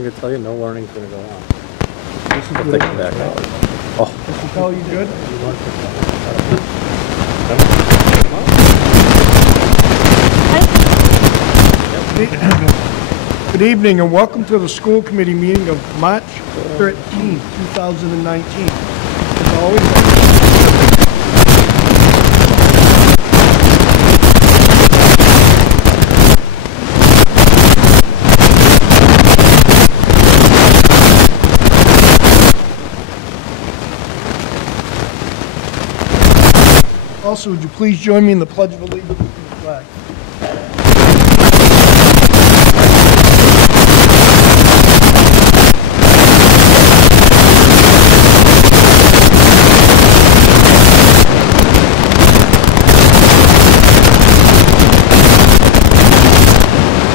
I'm going to tell you, no learning's going to go on. This is I'll good. take it back out. Oh. Mr. Pell, you good? Good evening and welcome to the school committee meeting of March 13, 2019. As always, also, would you please join me in the Pledge of Allegiance to the flag?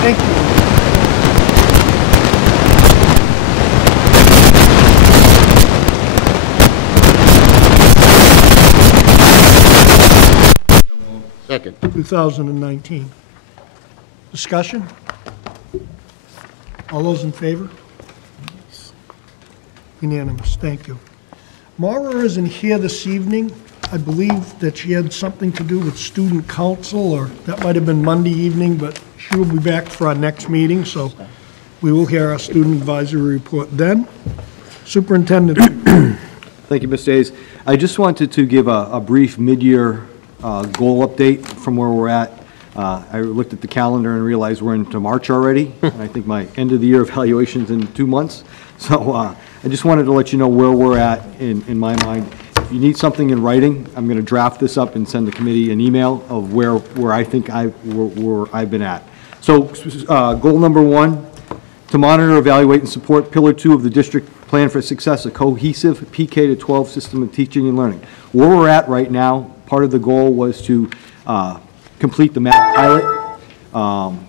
Thank you. Second. 2019. Discussion? All those in favor? Unanimous. Thank you. Maura isn't here this evening. I believe that she had something to do with student council, or that might have been Monday evening, but she will be back for our next meeting, so we will hear our student advisory report then. Superintendent. Thank you, Mr. Hayes. I just wanted to give a brief mid-year goal update from where we're at. I looked at the calendar and realized we're into March already, and I think my end of the year evaluation's in 2 months. So I just wanted to let you know where we're at in my mind. If you need something in writing, I'm going to draft this up and send the committee an email of where I think where I've been at. So goal number 1, to monitor, evaluate, and support Pillar 2 of the district plan for success, a cohesive PK-12 system of teaching and learning. Where we're at right now, part of the goal was to complete the math pilot,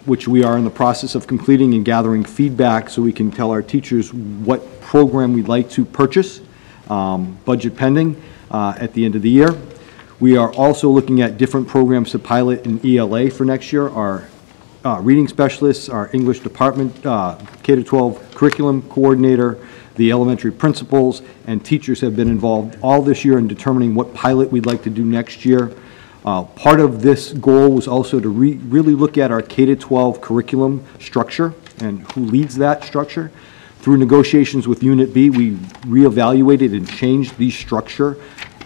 which we are in the process of completing and gathering feedback so we can tell our teachers what program we'd like to purchase, budget pending, at the end of the year. We are also looking at different programs to pilot in ELA for next year. Our reading specialists, our English department, K-12 curriculum coordinator, the elementary principals, and teachers have been involved all this year in determining what pilot we'd like to do next year. Part of this goal was also to really look at our K-12 curriculum structure and who leads that structure. Through negotiations with Unit B, we reevaluated and changed the structure,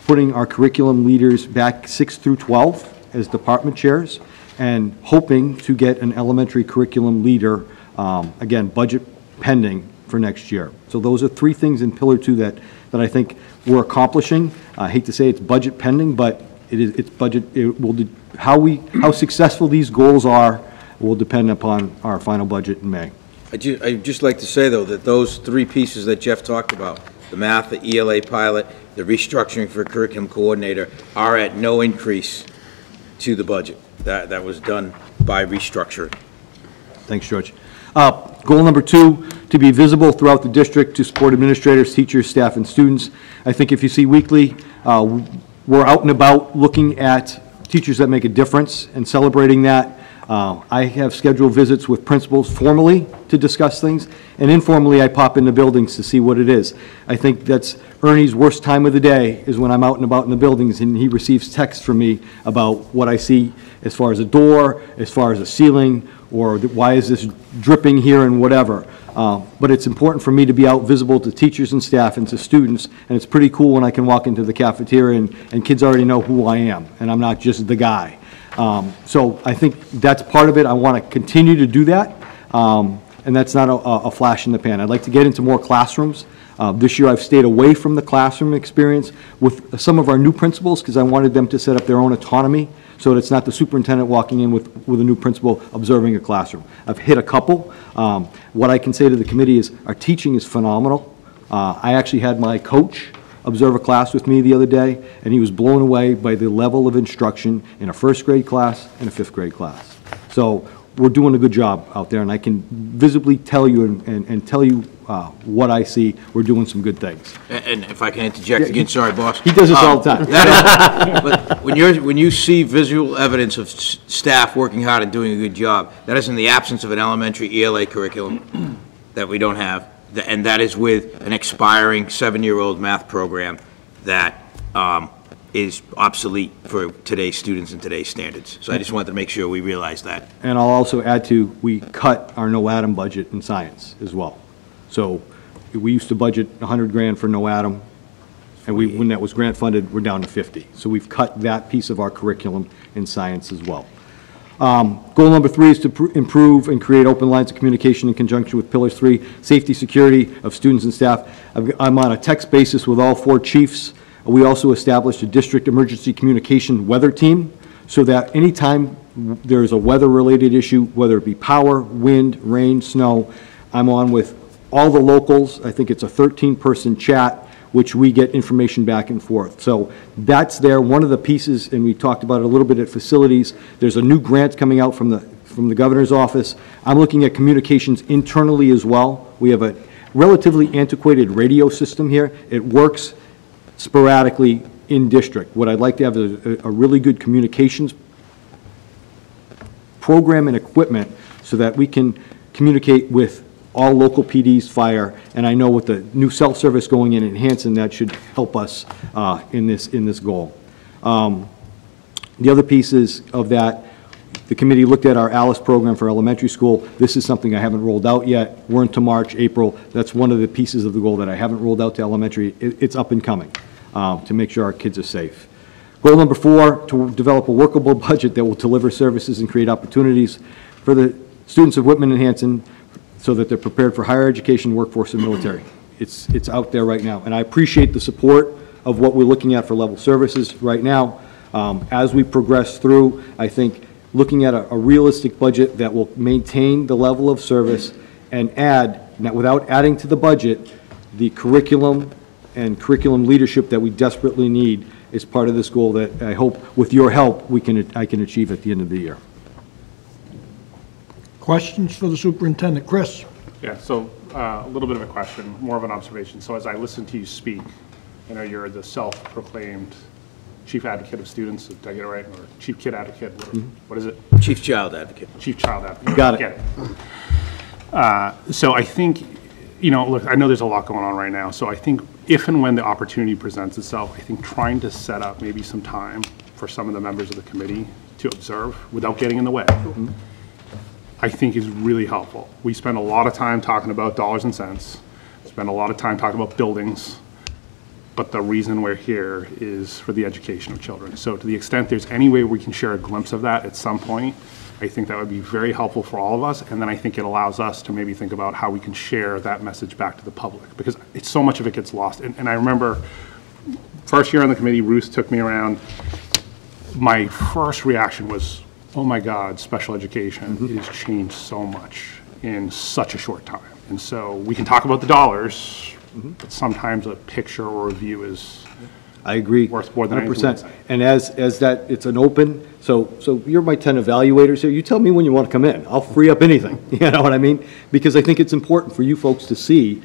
putting our curriculum leaders back 6 through 12 as department chairs, and hoping to get an elementary curriculum leader, again, budget pending for next year. So those are 3 things in Pillar 2 that I think we're accomplishing. I hate to say it's budget pending, but it's budget. How successful these goals are will depend upon our final budget in May. I'd just like to say, though, that those 3 pieces that Jeff talked about, the math, the ELA pilot, the restructuring for curriculum coordinator, are at no increase to the budget. That was done by restructuring. Thanks, George. Goal number 2, to be visible throughout the district to support administrators, teachers, staff, and students. I think if you see weekly, we're out and about looking at teachers that make a difference and celebrating that. I have scheduled visits with principals formally to discuss things, and informally I pop into buildings to see what it is. I think that's Ernie's worst time of the day is when I'm out and about in the buildings and he receives texts from me about what I see as far as a door, as far as a ceiling, or why is this dripping here and whatever. But it's important for me to be out visible to teachers and staff and to students, and it's pretty cool when I can walk into the cafeteria and kids already know who I am, and I'm not just the guy. So I think that's part of it. I want to continue to do that, and that's not a flash in the pan. I'd like to get into more classrooms. This year I've stayed away from the classroom experience with some of our new principals because I wanted them to set up their own autonomy so that it's not the superintendent walking in with a new principal observing a classroom. I've hit a couple. What I can say to the committee is our teaching is phenomenal. I actually had my coach observe a class with me the other day, and he was blown away by the level of instruction in a 1st grade class and a 5th grade class. So we're doing a good job out there, and I can visibly tell you and tell you what I see. We're doing some good things. And if I can interject again, sorry, boss. He does this all the time. But when you see visual evidence of staff working hard and doing a good job, that is in the absence of an elementary ELA curriculum. that we don't have, and that is with an expiring 7-year-old math program that is obsolete for today's students and today's standards. So I just wanted to make sure we realize that. And I'll also add to, we cut our no Atom budget in science as well. So we used to budget 100 grand for no Atom, and when that was grant funded, we're down to 50. So we've cut that piece of our curriculum in science as well. Goal number 3 is to improve and create open lines of communication in conjunction with pillars 3, safety, security of students and staff. I'm on a text basis with all 4 chiefs. We also established a district emergency communication weather team so that anytime there's a weather-related issue, whether it be power, wind, rain, snow, I'm on with all the locals. I think it's a 13-person chat, which we get information back and forth. So that's there. One of the pieces, and we talked about it a little bit at facilities, there's a new grant coming out from the governor's office. I'm looking at communications internally as well. We have a relatively antiquated radio system here. It works sporadically in district. What I'd like to have is a really good communications program and equipment so that we can communicate with all local PDs, fire, and I know with the new self-service going in Hanson, that should help us in this goal. The other pieces of that, the committee looked at our ALICE program for elementary school. This is something I haven't rolled out yet. We're into March, April. That's one of the pieces of the goal that I haven't rolled out to elementary. It's up and coming to make sure our kids are safe. Goal number 4, to develop a workable budget that will deliver services and create opportunities for the students of Whitman-Hanson so that they're prepared for higher education, workforce, and military. It's out there right now. And I appreciate the support of what we're looking at for level services right now. As we progress through, I think looking at a realistic budget that will maintain the level of service and add, without adding to the budget, the curriculum and curriculum leadership that we desperately need is part of this goal that I hope, with your help, I can achieve at the end of the year. Questions for the superintendent? Chris? Yeah, so a little bit of a question, more of an observation. So as I listen to you speak, I know you're the self-proclaimed chief advocate of students, did I get it right? Or chief kid advocate, what is it? Chief child advocate. Chief child advocate. Got it. Get it. So I think, look, I know there's a lot going on right now. So I think if and when the opportunity presents itself, I think trying to set up maybe some time for some of the members of the committee to observe without getting in the way, I think is really helpful. We spend a lot of time talking about dollars and cents, spend a lot of time talking about buildings, but the reason we're here is for the education of children. So to the extent there's any way we can share a glimpse of that at some point, I think that would be very helpful for all of us, and then I think it allows us to maybe think about how we can share that message back to the public, because it's so much of it gets lost. And I remember first year on the committee, Ruth took me around. My first reaction was, oh my God, special education, it has changed so much in such a short time. And so we can talk about the dollars, but sometimes a picture or a view is I agree. worth more than 100%. And as that, it's an open, so you're my 10 evaluators here. You tell me when you want to come in. I'll free up anything. You know what I mean? Because I think it's important for you folks to see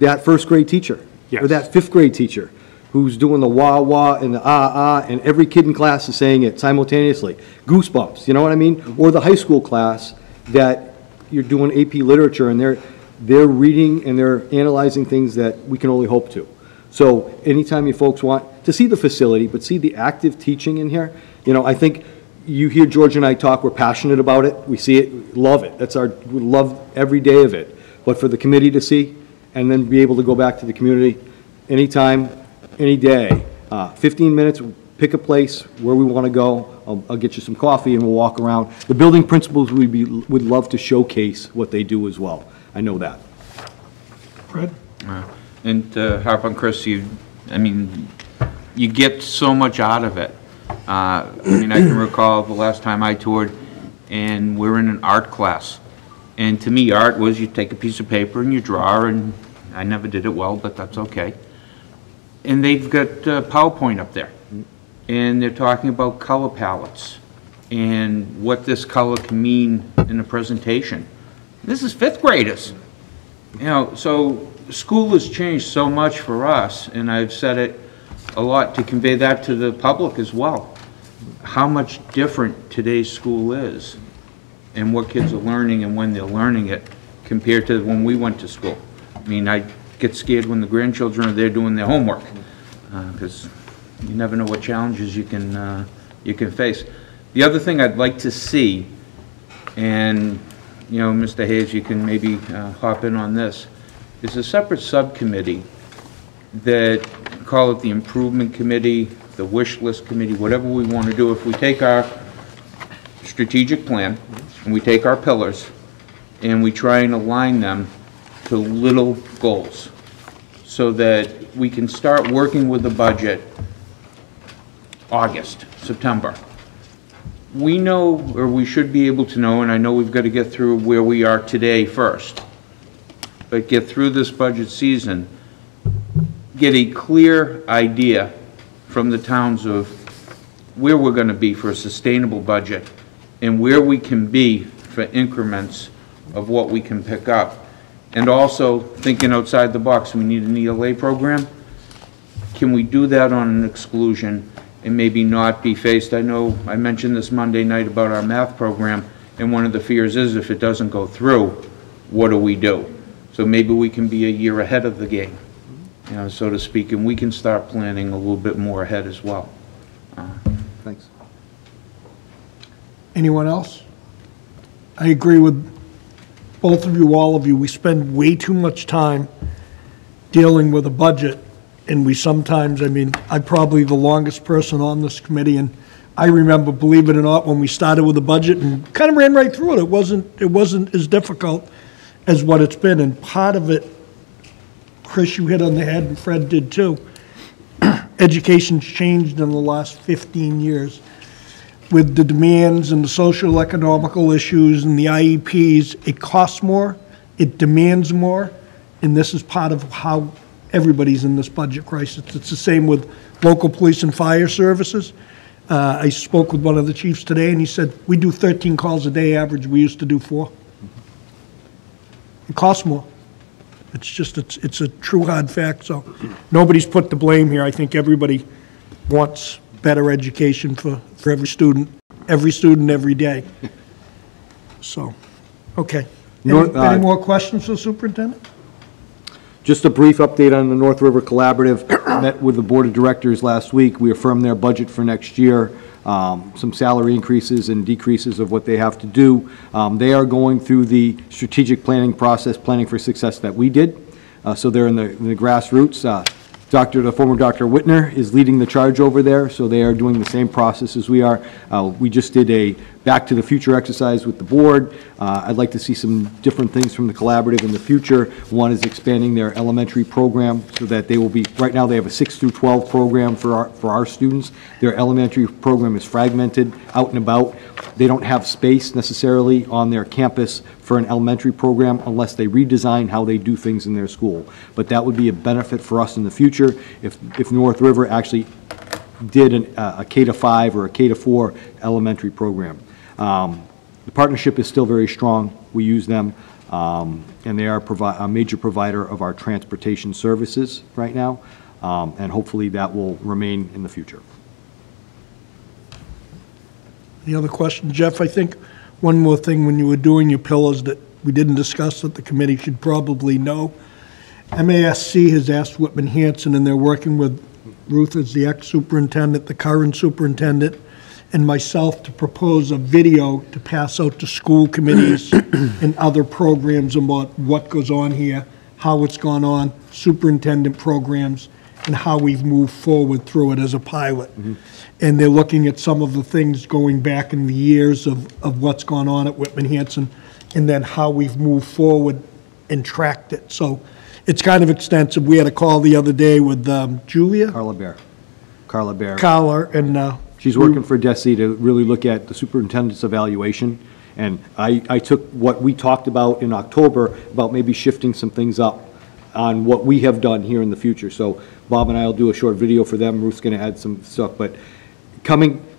that first grade teacher or that 5th grade teacher who's doing the wah-wah and the ah-ah, and every kid in class is saying it simultaneously. Goosebumps, you know what I mean? Or the high school class that you're doing AP literature and they're reading and they're analyzing things that we can only hope to. So anytime you folks want to see the facility, but see the active teaching in here, I think you hear George and I talk, we're passionate about it, we see it, love it. We love every day of it. But for the committee to see and then be able to go back to the community anytime, any day, 15 minutes, pick a place where we want to go. I'll get you some coffee and we'll walk around. The building principals would love to showcase what they do as well. I know that. Fred? And to harp on Chris, you get so much out of it. I can recall the last time I toured and we're in an art class. And to me, art was you take a piece of paper and you draw, and I never did it well, but that's okay. And they've got PowerPoint up there. And they're talking about color palettes and what this color can mean in a presentation. This is 5th graders. So school has changed so much for us, and I've said it a lot to convey that to the public as well. How much different today's school is and what kids are learning and when they're learning it compared to when we went to school. I mean, I get scared when the grandchildren are there doing their homework, because you never know what challenges you can face. The other thing I'd like to see, and, you know, Mr. Hayes, you can maybe hop in on this, is a separate subcommittee that, call it the Improvement Committee, the Wish List Committee, whatever we want to do. If we take our strategic plan and we take our pillars and we try and align them to little goals so that we can start working with the budget August, September. We know, or we should be able to know, and I know we've got to get through where we are today first, but get through this budget season, get a clear idea from the towns of where we're going to be for a sustainable budget and where we can be for increments of what we can pick up. And also thinking outside the box, we need an ELA program. Can we do that on an exclusion and maybe not be faced? I know I mentioned this Monday night about our math program, and one of the fears is if it doesn't go through, what do we do? So maybe we can be a year ahead of the game, you know, so to speak, and we can start planning a little bit more ahead as well. Thanks. Anyone else? I agree with both of you, all of you. We spend way too much time dealing with a budget, and we sometimes, I mean, I'm probably the longest person on this committee, and I remember, believe it or not, when we started with the budget and kind of ran right through it. It wasn't as difficult as what it's been, and part of it, Chris, you hit on the head, and Fred did too. Education's changed in the last 15 years. With the demands and the social economical issues and the IEPs, it costs more, it demands more, and this is part of how everybody's in this budget crisis. It's the same with local police and fire services. I spoke with one of the chiefs today, and he said, we do 13 calls a day average, we used to do 4. It costs more. It's just, it's a true hard fact, so nobody's put the blame here. I think everybody wants better education for every student every day. So, okay. Any more questions for the superintendent? Just a brief update on the North River Collaborative. Met with the Board of Directors last week. We affirmed their budget for next year, some salary increases and decreases of what they have to do. They are going through the strategic planning process, planning for success that we did. So they're in the grassroots. The former Dr. Whitner is leading the charge over there, so they are doing the same process as we are. We just did a Back to the Future exercise with the board. I'd like to see some different things from the collaborative in the future. One is expanding their elementary program so that they will be, right now they have a 6 through 12 program for our students. Their elementary program is fragmented out and about. They don't have space necessarily on their campus for an elementary program unless they redesign how they do things in their school. But that would be a benefit for us in the future if North River actually did a K-5 or a K-4 elementary program. The partnership is still very strong. We use them, and they are a major provider of our transportation services right now, and hopefully that will remain in the future. Any other questions? Jeff, I think one more thing when you were doing your pillars that we didn't discuss that the committee should probably know. MASC has asked Whitman-Hanson, and they're working with Ruth as the ex-superintendent, the current superintendent, and myself to propose a video to pass out to school committees and other programs about what goes on here, how it's gone on, superintendent programs, and how we've moved forward through it as a pilot. And they're looking at some of the things going back in the years of what's gone on at Whitman-Hanson, and then how we've moved forward and tracked it. So it's kind of extensive. We had a call the other day with Julia? Carla Bear. Carla, and she's working for DESE to really look at the superintendent's evaluation. And I took what we talked about in October about maybe shifting some things up on what we have done here in the future. So Bob and I will do a short video for them. Ruth's going to add some stuff. But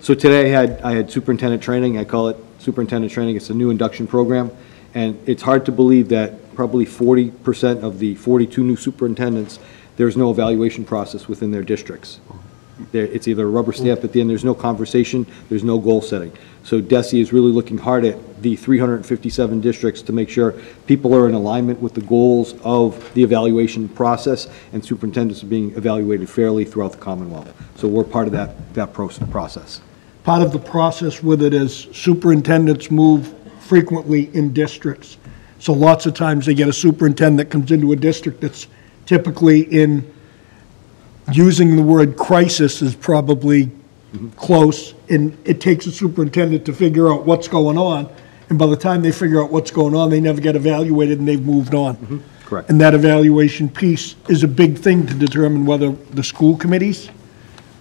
so today I had superintendent training. I call it superintendent training. It's a new induction program. And it's hard to believe that probably 40% of the 42 new superintendents, there's no evaluation process within their districts. It's either a rubber stamp at the end, there's no conversation, there's no goal setting. So DESI is really looking hard at the 357 districts to make sure people are in alignment with the goals of the evaluation process, and superintendents are being evaluated fairly throughout the Commonwealth. So we're part of that process. Part of the process with it is superintendents move frequently in districts. So lots of times they get a superintendent that comes into a district that's typically in, using the word crisis is probably close, and it takes a superintendent to figure out what's going on. And by the time they figure out what's going on, they never get evaluated and they've moved on. Correct. And that evaluation piece is a big thing to determine whether the school committees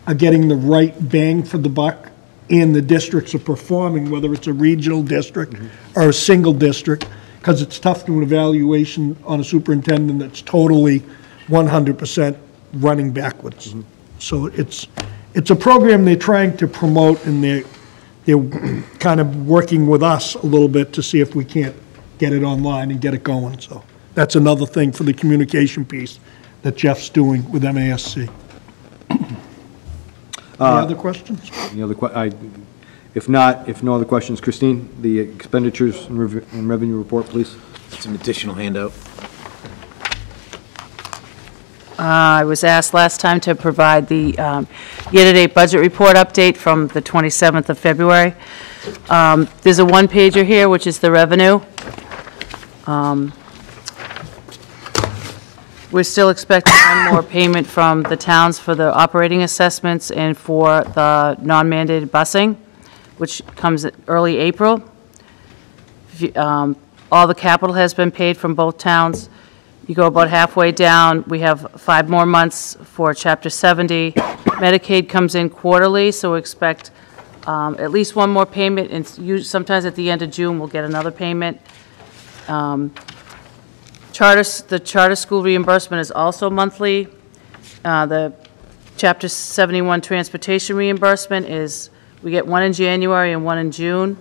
are getting the right bang for the buck and the districts are performing, whether it's a regional district or a single district, because it's tough to do an evaluation on a superintendent that's totally 100% running backwards. So it's a program they're trying to promote, and they're kind of working with us a little bit to see if we can't get it online and get it going. So that's another thing for the communication piece that Jeff's doing with MASC. Any other questions? Any other if not, if no other questions, Christine, the expenditures and revenue report, please. Some additional handout. I was asked last time to provide the year-to-date budget report update from the 27th of February. There's a one-pager here, which is the revenue. We're still expecting one more payment from the towns for the operating assessments and for the non-mandated busing, which comes early April. All the capital has been paid from both towns. You go about halfway down, we have 5 more months for Chapter 70. Medicaid comes in quarterly, so we expect at least one more payment, and sometimes at the end of June, we'll get another payment. The charter school reimbursement is also monthly. The Chapter 71 transportation reimbursement is, we get one in January and one in June.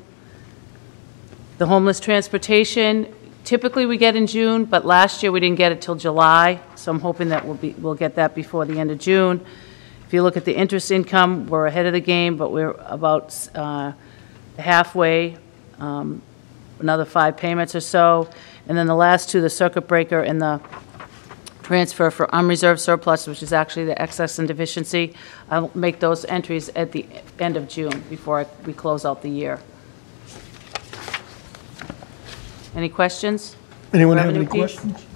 The homeless transportation, typically we get in June, but last year we didn't get it till July, so I'm hoping that we'll get that before the end of June. If you look at the interest income, we're ahead of the game, but we're about halfway, another 5 payments or so. And then the last 2, the circuit breaker and the transfer for unreserved surplus, which is actually the excess and deficiency. I'll make those entries at the end of June before we close out the year. Any questions? Anyone have any Revenue piece? questions?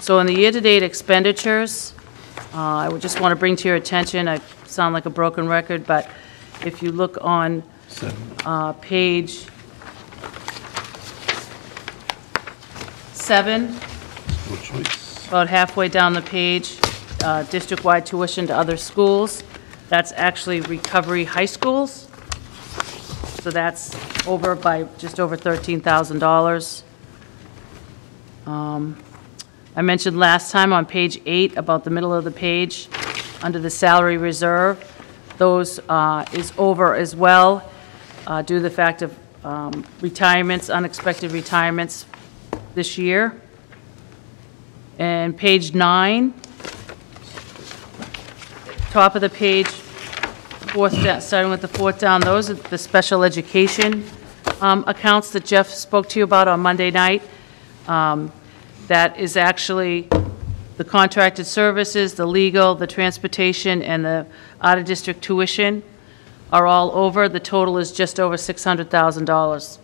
So in the year-to-date expenditures, I would just want to bring to your attention, I sound like a broken record, but if you look on page 7, about halfway down the page, district-wide tuition to other schools, that's actually Recovery High Schools. So that's over by just over $13,000. I mentioned last time on page 8, about the middle of the page, under the salary reserve, those is over as well due to the fact of retirements, unexpected retirements this year. And page 9, top of the page, starting with the 4th down, those are the special education accounts that Jeff spoke to you about on Monday night. That is actually the contracted services, the legal, the transportation, and the out-of-district tuition are all over. The total is just over $600,000.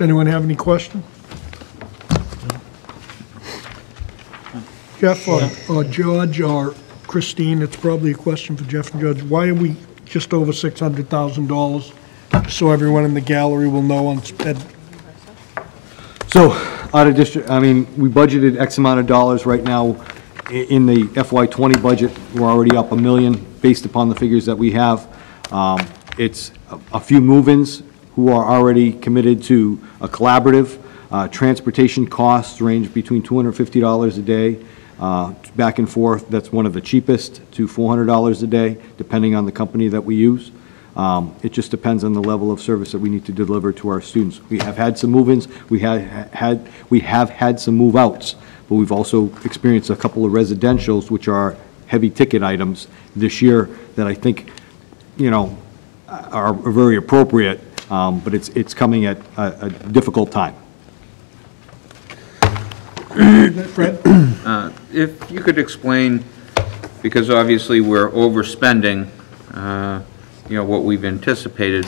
Anyone have any questions? Jeff or George or Christine, it's probably a question for Jeff and George. Why are we just over $600,000? So everyone in the gallery will know on sped. So, out of district, I mean, we budgeted X amount of dollars right now. In the FY20 budget, we're already up $1 million based upon the figures that we have. It's a few move-ins who are already committed to a collaborative. Transportation costs range between $250 a day, back and forth. That's one of the cheapest, to $400 a day, depending on the company that we use. It just depends on the level of service that we need to deliver to our students. We have had some move-ins, we have had some move-outs, but we've also experienced a couple of residentials, which are heavy-ticket items this year that I think, you know, are very appropriate, but it's coming at a difficult time. Fred? If you could explain, because obviously we're overspending, you know, what we've anticipated,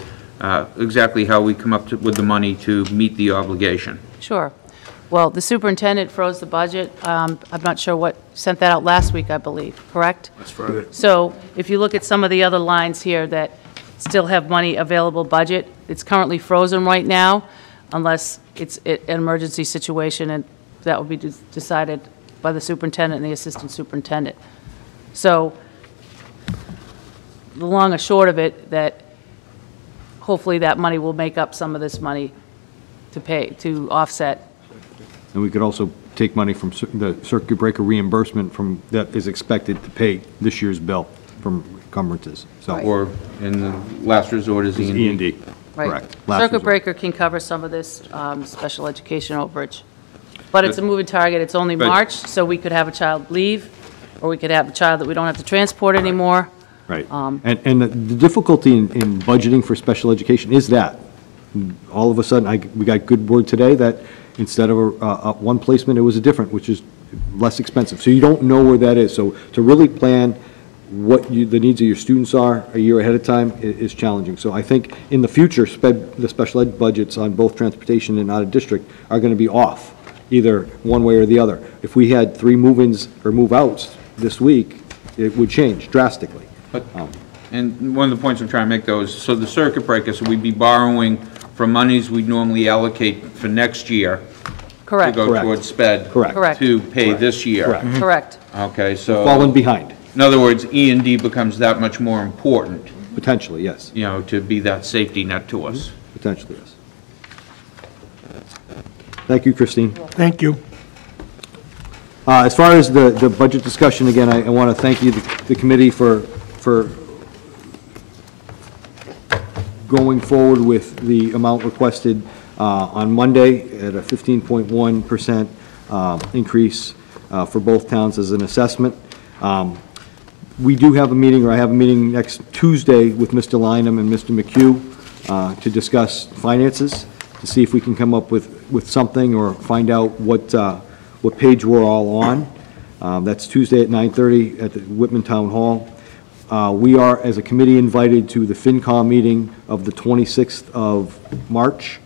exactly how we come up with the money to meet the obligation. Sure. Well, the superintendent froze the budget. I'm not sure what, sent that out last week, I believe, correct? That's Friday. So if you look at some of the other lines here that still have money available budget, it's currently frozen right now unless it's an emergency situation, and that will be decided by the superintendent and the assistant superintendent. So the long and short of it, that hopefully that money will make up some of this money to pay, to offset. And we could also take money from the circuit breaker reimbursement from, that is expected to pay this year's bill from encumbrances, so. Or in the last resort is E&D. E&D, Right. correct. Last Circuit resort. breaker can cover some of this special education overage. But it's a moving target. It's only But- March, so we could have a child leave, or we could have a child that we don't have to transport anymore. Right. And the difficulty in budgeting for special education is that, all of a sudden, we got good word today that instead of one placement, it was a different, which is less expensive. So you don't know where that is. So to really plan what the needs of your students are a year ahead of time is challenging. So I think in the future, the special ed budgets on both transportation and out of district are going to be off, either one way or the other. If we had 3 move-ins or move-outs this week, it would change drastically. But, and one of the points I'm trying to make, though, is, so the circuit breaker, so we'd be borrowing from monies we'd normally allocate for next year Correct. to go Correct. towards sped. Correct. Correct. To pay this year. Correct. Correct. Okay, so. Fallen behind, In other words, E&D becomes that much more important, potentially, yes. you know, to be that safety net to us. Potentially, yes. Thank you, Christine. Thank you. As far as the budget discussion, again, I want to thank you, the committee, for going forward with the amount requested on Monday at a 15.1% increase for both towns as an assessment. We do have a meeting, or I have a meeting next Tuesday with Mr. Lynham and Mr. McHugh to discuss finances, to see if we can come up with something or find out what page we're all on. That's Tuesday at 9:30 at the Whitman Town Hall. We are, as a committee, invited to the FinCom meeting of the 26th of March.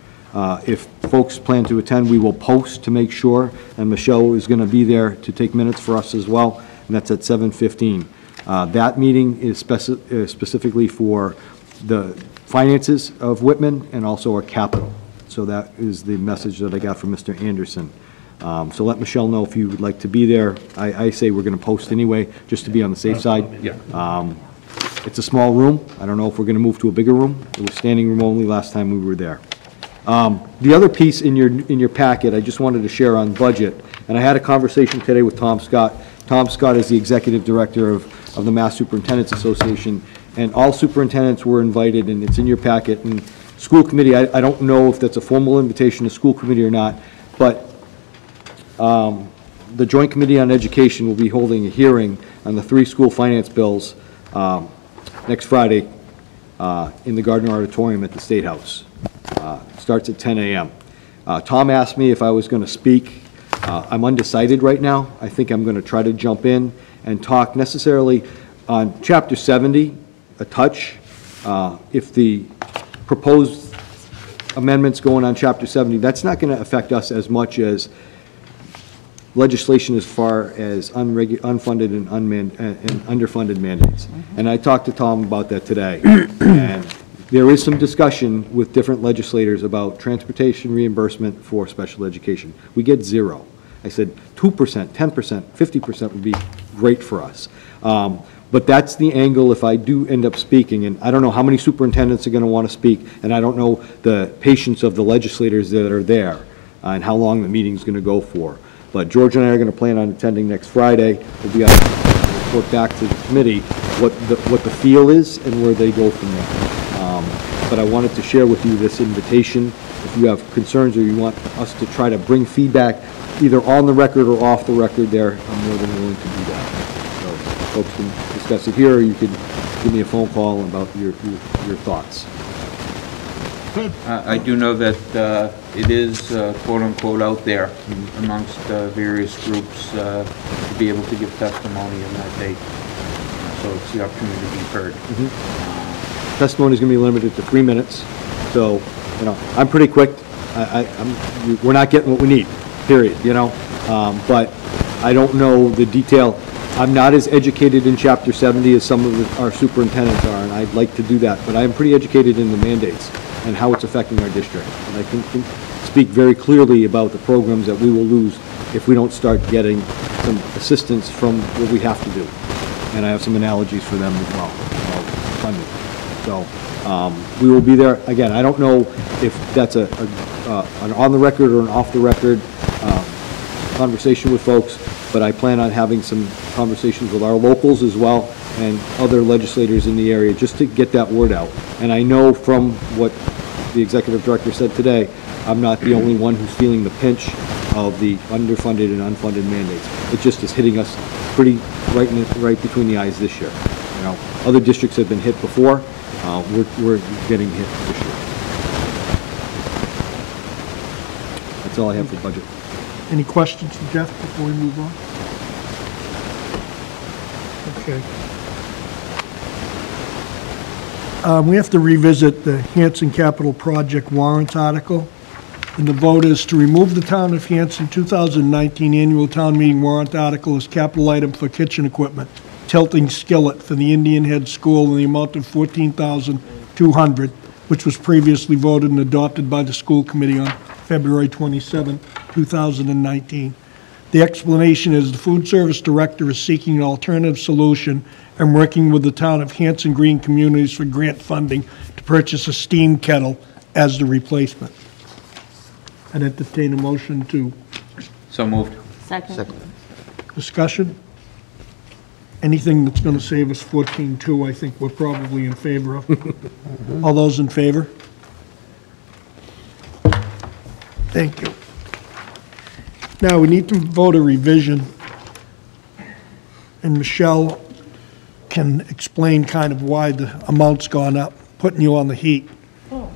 If folks plan to attend, we will post to make sure, and Michelle is going to be there to take minutes for us as well, and that's at 7:15. That meeting is specifically for the finances of Whitman and also our capital. So that is the message that I got from Mr. Anderson. So let Michelle know if you would like to be there. I say we're going to post anyway, just to be on the safe side. Yeah. It's a small room. I don't know if we're going to move to a bigger room. It was standing room only last time we were there. The other piece in your packet, I just wanted to share on budget, and I had a conversation today with Tom Scott. Tom Scott is the executive director of the Mass Superintendents Association, and all superintendents were invited, and it's in your packet. And school committee, I don't know if that's a formal invitation to school committee or not, but the Joint Committee on Education will be holding a hearing on the 3 school finance bills next Friday in the Gardner Auditorium at the State House. Starts at 10 a.m. Tom asked me if I was going to speak. I'm undecided right now. I think I'm going to try to jump in and talk necessarily on Chapter 70, a touch. If the proposed amendments going on Chapter 70, that's not going to affect us as much as legislation as far as unfunded and underfunded mandates. And I talked to Tom about that today. And there is some discussion with different legislators about transportation reimbursement for special education. We get 0. I said 2%, 10%, 50% would be great for us. But that's the angle if I do end up speaking, and I don't know how many superintendents are going to want to speak, and I don't know the patience of the legislators that are there, and how long the meeting's going to go for. But George and I are going to plan on attending next Friday. We'll be able to report back to the committee what the feel is and where they go from there. But I wanted to share with you this invitation. If you have concerns or you want us to try to bring feedback, either on the record or off the record there, I'm more than willing to do that. So folks can discuss it here, or you can give me a phone call about your thoughts. I do know that it is quote-unquote out there amongst various groups to be able to give testimony on that date. So it's the opportunity to be heard. Testimony is going to be limited to 3 minutes, so, you know, I'm pretty quick. We're not getting what we need, period, you know? But I don't know the detail. I'm not as educated in Chapter 70 as some of our superintendents are, and I'd like to do that, but I am pretty educated in the mandates and how it's affecting our district. And I can speak very clearly about the programs that we will lose if we don't start getting some assistance from what we have to do. And I have some analogies for them as well, funding. So we will be there. Again, I don't know if that's an on-the-record or an off-the-record conversation with folks, but I plan on having some conversations with our locals as well and other legislators in the area just to get that word out. And I know from what the executive director said today, I'm not the only one who's feeling the pinch of the underfunded and unfunded mandates. It just is hitting us pretty right between the eyes this year. You know, other districts have been hit before. We're getting hit this year. That's all I have for budget. Any questions for Jeff before we move on? Okay. We have to revisit the Hanson Capital Project warrant article. And the vote is to remove the Town of Hanson 2019 Annual Town Meeting warrant article as capital item for kitchen equipment, tilting skillet for the Indian Head School in the amount of $14,200, which was previously voted and adopted by the school committee on February 27, 2019. The explanation is the food service director is seeking an alternative solution and working with the Town of Hanson Green Communities for grant funding to purchase a steam kettle as the replacement. I'd entertain a motion to So moved. Second. discussion. Anything that's going to save us 14.2, I think we're probably in favor of. All those in favor? Thank you. Now, we need to vote a revision, and Michelle can explain kind of why the amount's gone up, putting you on the heat. Oh,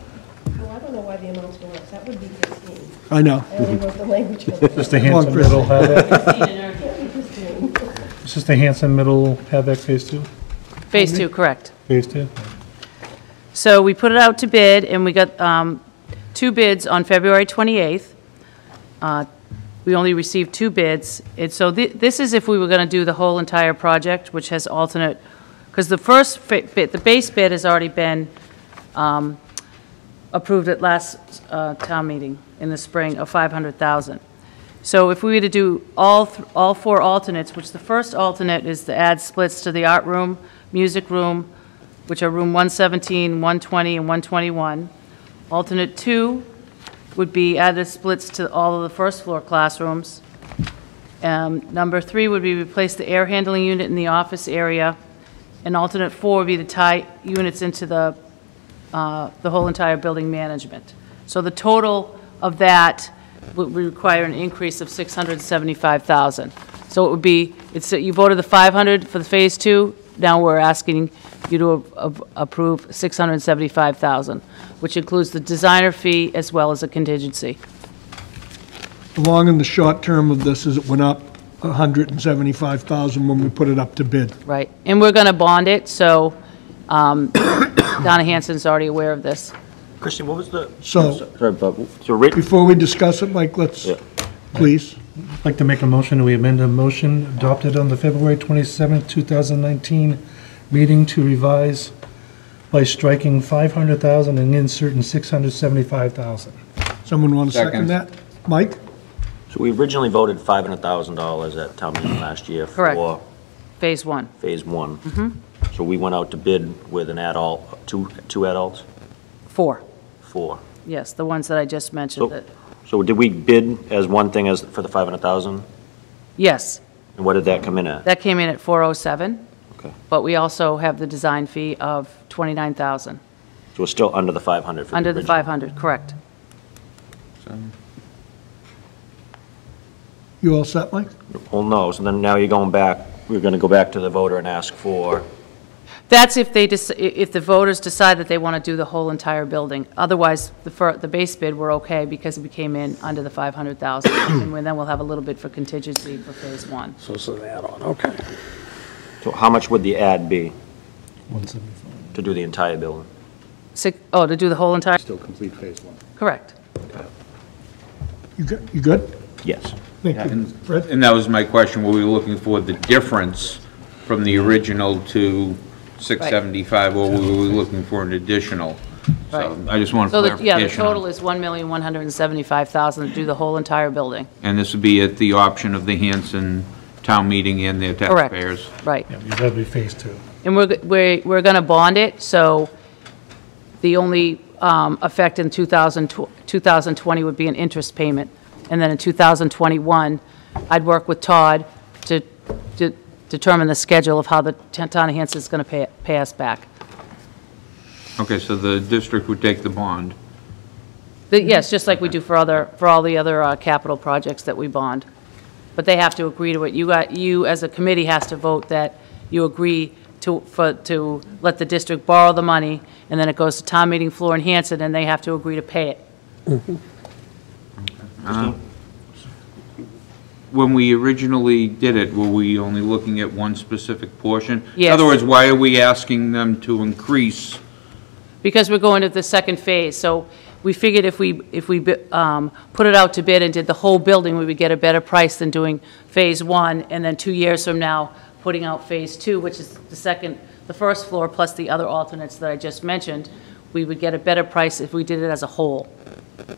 well, I don't know why the amount's going up. That would be 15. I know. I only wrote the language of it. Just the Come on, Hanson Chris. Middle Havoc. Can't be 15. It's just the Hanson Middle Havoc Phase 2? Phase 2, correct. Phase 2? So we put it out to bid, and we got 2 bids on February 28th. We only received 2 bids. And so this is if we were going to do the whole entire project, which has alternate, because the first bid, the base bid has already been approved at last town meeting in the spring of $500,000. So if we were to do all 4 alternates, which the first alternate is to add splits to the art room, music room, which are room 117, 120, and 121. Alternate 2 would be added splits to all of the first floor classrooms. Number 3 would be replace the air handling unit in the office area. And alternate 4 would be to tie units into the whole entire building management. So the total of that would require an increase of $675,000. So it would be, you voted the 500 for the phase 2, now we're asking you to approve $675,000, which includes the designer fee as well as a contingency. The long and the short term of this is it went up $175,000 when we put it up to bid. Right, and we're going to bond it, so Donna Hanson's already aware of this. Christian, what was the? So, Sorry, Bob. So written, before we discuss it, Mike, let's, please. I'd like to make a motion, we amend a motion adopted on the February 27th, 2019 meeting to revise by striking 500,000 and inserting 675,000. Someone want to second Second. that? Mike? so we originally voted $500,000 at town meeting last year Correct. for Phase 1. phase 1. So we went out to bid with an adult, two adults, 4, 4. yes, the ones that I just mentioned. So, so did we bid as one thing as for the 500,000? Yes, And what did that come in at? that came in at 407, Okay. but we also have the design fee of $29,000. So we're still under the 500 for the under the original. 500, correct. You all set, Mike? Well, no, so then now you're going back, we're going to go back to the voter and ask for, That's if they, if the voters decide that they want to do the whole entire building. Otherwise, the base bid, we're okay because we came in under the 500,000. And then we'll have a little bit for contingency for phase one. So it's an add-on, okay. so how much would the ad be 175. to do the entire building? To do the whole entire, Still complete phase one. correct. You good? You good? Yes. Thank you. Fred? And that was my question, were we looking for the difference from the original to 675, or were we looking for an additional? So Right. I just want So, clarification. the total on- is 1,175,000 to do the whole entire building. And this would be at the option of the Hanson town meeting and their Correct. taxpayers. Right. Yeah, that'll be phase two. And we're going to bond it, so the only effect in 2020 would be an interest payment. And then in 2021, I'd work with Todd to determine the schedule of how the town of Hanson is going to pay us back. Okay, so the district would take the bond. Yes, just like we do for all the other capital projects that we bond. But they have to agree to it. You as a committee has to vote that you agree to let the district borrow the money, and then it goes to town meeting floor in Hanson, and they have to agree to pay it. When we originally did it, were we only looking at one specific portion? Yes. In other words, why are we asking them to increase? Because we're going to the second phase, so we figured if we put it out to bid and did the whole building, we would get a better price than doing phase one, and then 2 years from now, putting out phase two, which is the first floor plus the other alternates that I just mentioned. We would get a better price if we did it as a whole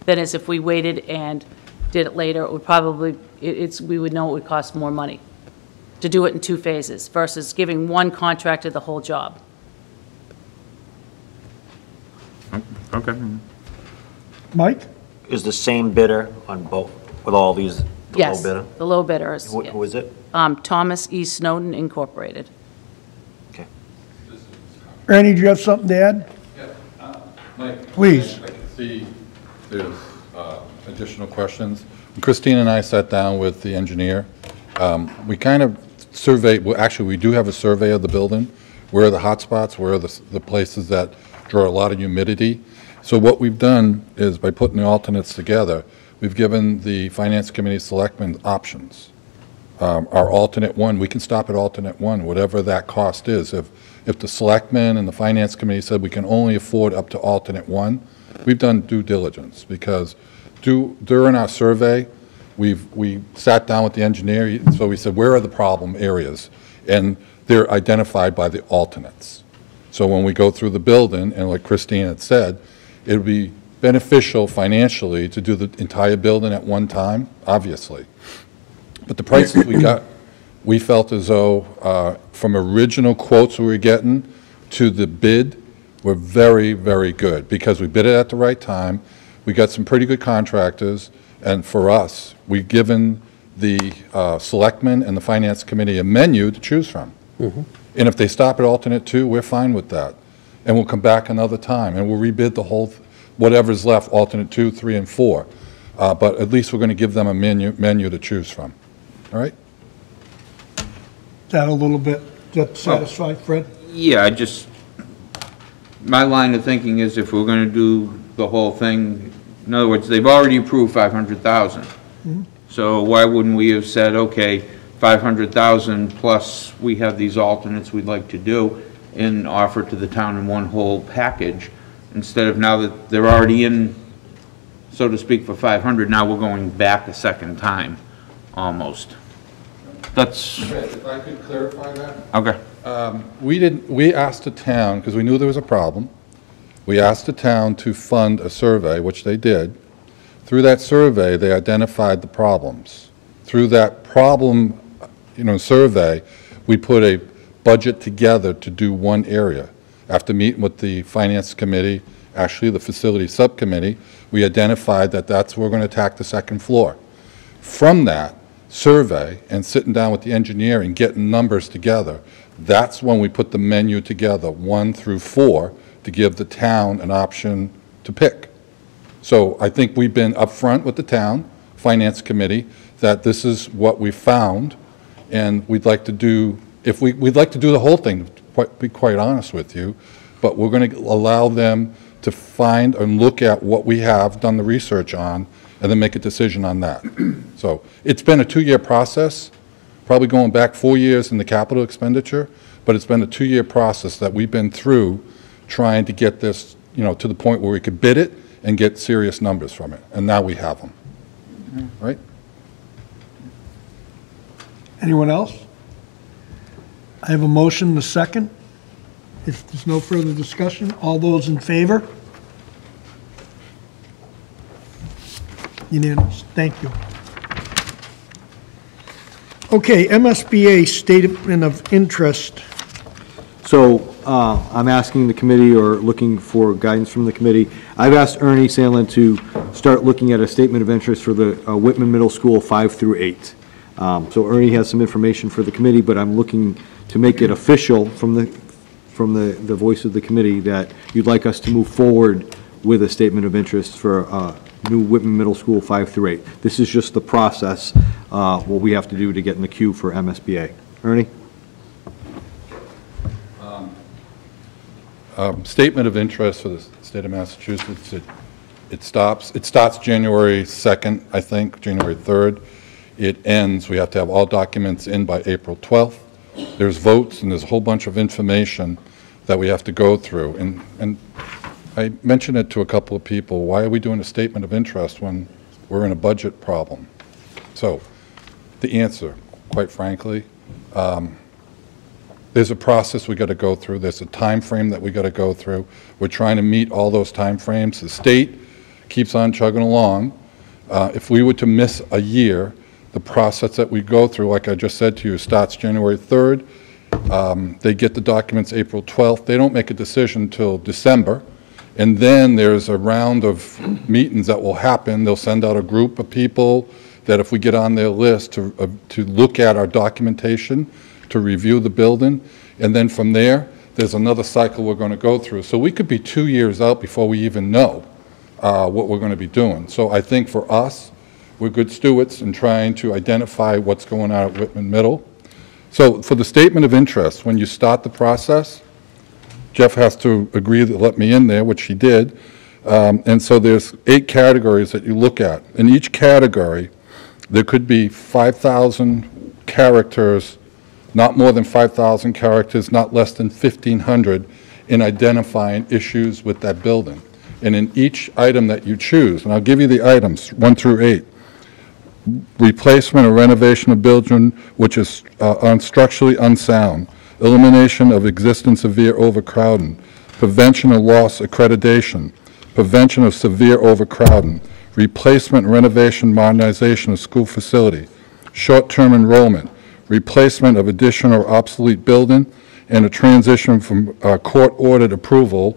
than as if we waited and did it later. It would probably, we would know it would cost more money to do it in 2 phases versus giving one contractor the whole job. Okay. Mike? Is the same bidder on both, with all these, the low Yes, bidder? the low bidders. Who is it? Thomas E. Snowden Incorporated. Okay. Ernie, do you have something to add? Mike? Please. I can see there's additional questions. Christine and I sat down with the engineer. We kind of surveyed, well, actually, we do have a survey of the building. Where are the hot spots? Where are the places that draw a lot of humidity? So what we've done is, by putting the alternates together, we've given the Finance Committee selectmen options. Our alternate one, we can stop at alternate one, whatever that cost is. If the selectmen and the Finance Committee said we can only afford up to alternate one, we've done due diligence, because during our survey, we sat down with the engineer, so we said, where are the problem areas? And they're identified by the alternates. So when we go through the building, and like Christine had said, it would be beneficial financially to do the entire building at one time, obviously. But the prices we got, we felt as though from original quotes we were getting to the bid were very, very good, because we bid it at the right time. We got some pretty good contractors, and for us, we've given the selectmen and the Finance Committee a menu to choose from. And if they stop at alternate 2, we're fine with that. And we'll come back another time, and we'll rebid the whole, whatever's left, alternate 2, 3, and 4. But at least we're going to give them a menu to choose from. All right? That a little bit, that satisfied, Fred? Yeah, my line of thinking is, if we're going to do the whole thing, in other words, they've already approved 500,000. So why wouldn't we have said, okay, 500,000 plus we have these alternates we'd like to do, and offer to the town in one whole package, instead of, now that they're already in, so to speak, for 500, now we're going back a second time, almost. That's, If I could clarify that? okay. We asked the town, because we knew there was a problem, we asked the town to fund a survey, which they did. Through that survey, they identified the problems. Through that problem, survey, we put a budget together to do one area. After meeting with the Finance Committee, actually the Facility Subcommittee, we identified that that's where we're going to attack the second floor. From that survey and sitting down with the engineer and getting numbers together, that's when we put the menu together, 1 through 4, to give the town an option to pick. So I think we've been upfront with the town finance committee that this is what we found, and we'd like to do, we'd like to do the whole thing, to be quite honest with you, but we're going to allow them to find and look at what we have done the research on, and then make a decision on that. So it's been a 2-year process, probably going back 4 years in the capital expenditure, but it's been a 2-year process that we've been through trying to get this, to the point where we could bid it and get serious numbers from it, and now we have them. Right? Anyone else? I have a motion, the second. If there's no further discussion, all those in favor? Unanimous. Thank you. Okay, MSBA statement of interest. So I'm asking the committee, or looking for guidance from the committee. I've asked Ernie Sandlin to start looking at a statement of interest for the Whitman Middle School 5 through 8. So Ernie has some information for the committee, but I'm looking to make it official from the voice of the committee that you'd like us to move forward with a statement of interest for new Whitman Middle School 5 through 8. This is just the process, what we have to do to get in the queue for MSBA. Ernie? Statement of interest for the state of Massachusetts, it starts January 2nd, I think, January 3rd. It ends, we have to have all documents in by April 12th. There's votes and there's a whole bunch of information that we have to go through. And I mentioned it to a couple of people, why are we doing a statement of interest when we're in a budget problem? So the answer, quite frankly, there's a process we got to go through. There's a time frame that we got to go through. We're trying to meet all those time frames. The state keeps on chugging along. If we were to miss a year, the process that we go through, like I just said to you, starts January 3rd. They get the documents April 12th. They don't make a decision until December. And then there's a round of meetings that will happen. They'll send out a group of people that if we get on their list to look at our documentation, to review the building, and then from there, there's another cycle we're going to go through. So we could be 2 years out before we even know what we're going to be doing. So I think for us, we're good stewards in trying to identify what's going on at Whitman Middle. So for the statement of interest, when you start the process, Jeff has to agree to let me in there, which he did. And so there's 8 categories that you look at. In each category, there could be 5,000 characters, not more than 5,000 characters, not less than 1,500 in identifying issues with that building. And in each item that you choose, and I'll give you the items, 1 through 8, replacement or renovation of building which is structurally unsound, elimination of existing severe overcrowding, prevention of loss accreditation, prevention of severe overcrowding, replacement and renovation modernization of school facility, short-term enrollment, replacement of additional or obsolete building, and a transition from court-ordered approval.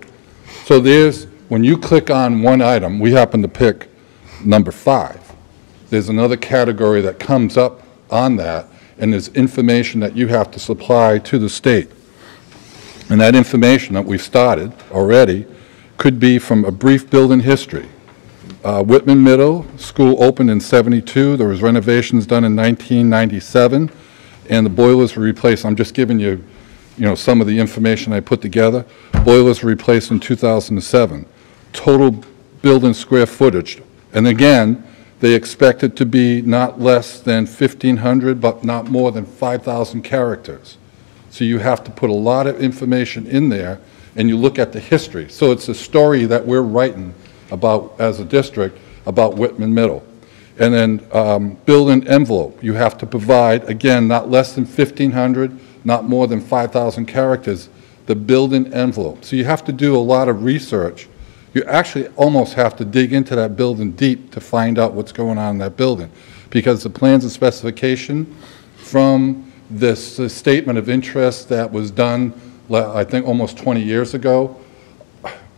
So there's, when you click on one item, we happen to pick number 5. There's another category that comes up on that, and there's information that you have to supply to the state. And that information that we've started already could be from a brief building history. Whitman Middle School opened in '72. There was renovations done in 1997, and the boilers were replaced. I'm just giving you, some of the information I put together. Boilers were replaced in 2007. Total building square footage, and again, they expect it to be not less than 1,500, but not more than 5,000 characters. So you have to put a lot of information in there, and you look at the history. So it's a story that we're writing about, as a district, about Whitman Middle. And then building envelope, you have to provide, again, not less than 1,500, not more than 5,000 characters, the building envelope. So you have to do a lot of research. You actually almost have to dig into that building deep to find out what's going on in that building, because the plans and specification from this statement of interest that was done, I think, almost 20 years ago,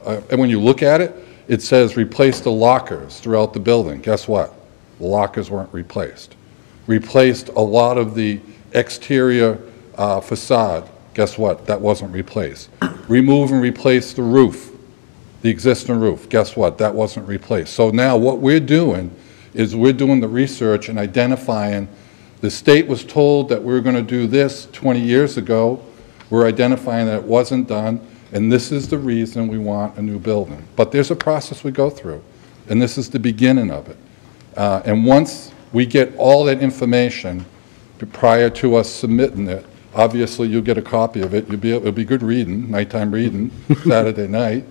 and when you look at it, it says replace the lockers throughout the building. Guess what? The lockers weren't replaced. Replaced a lot of the exterior facade Guess what? That wasn't replaced. Remove and replace the roof, the existing roof. Guess what? That wasn't replaced. So now what we're doing is we're doing the research and identifying, the state was told that we were going to do this 20 years ago. We're identifying that it wasn't done, and this is the reason we want a new building. But there's a process we go through, and this is the beginning of it. And once we get all that information prior to us submitting it, obviously you'll get a copy of it. It'll be good reading, nighttime reading, Saturday night,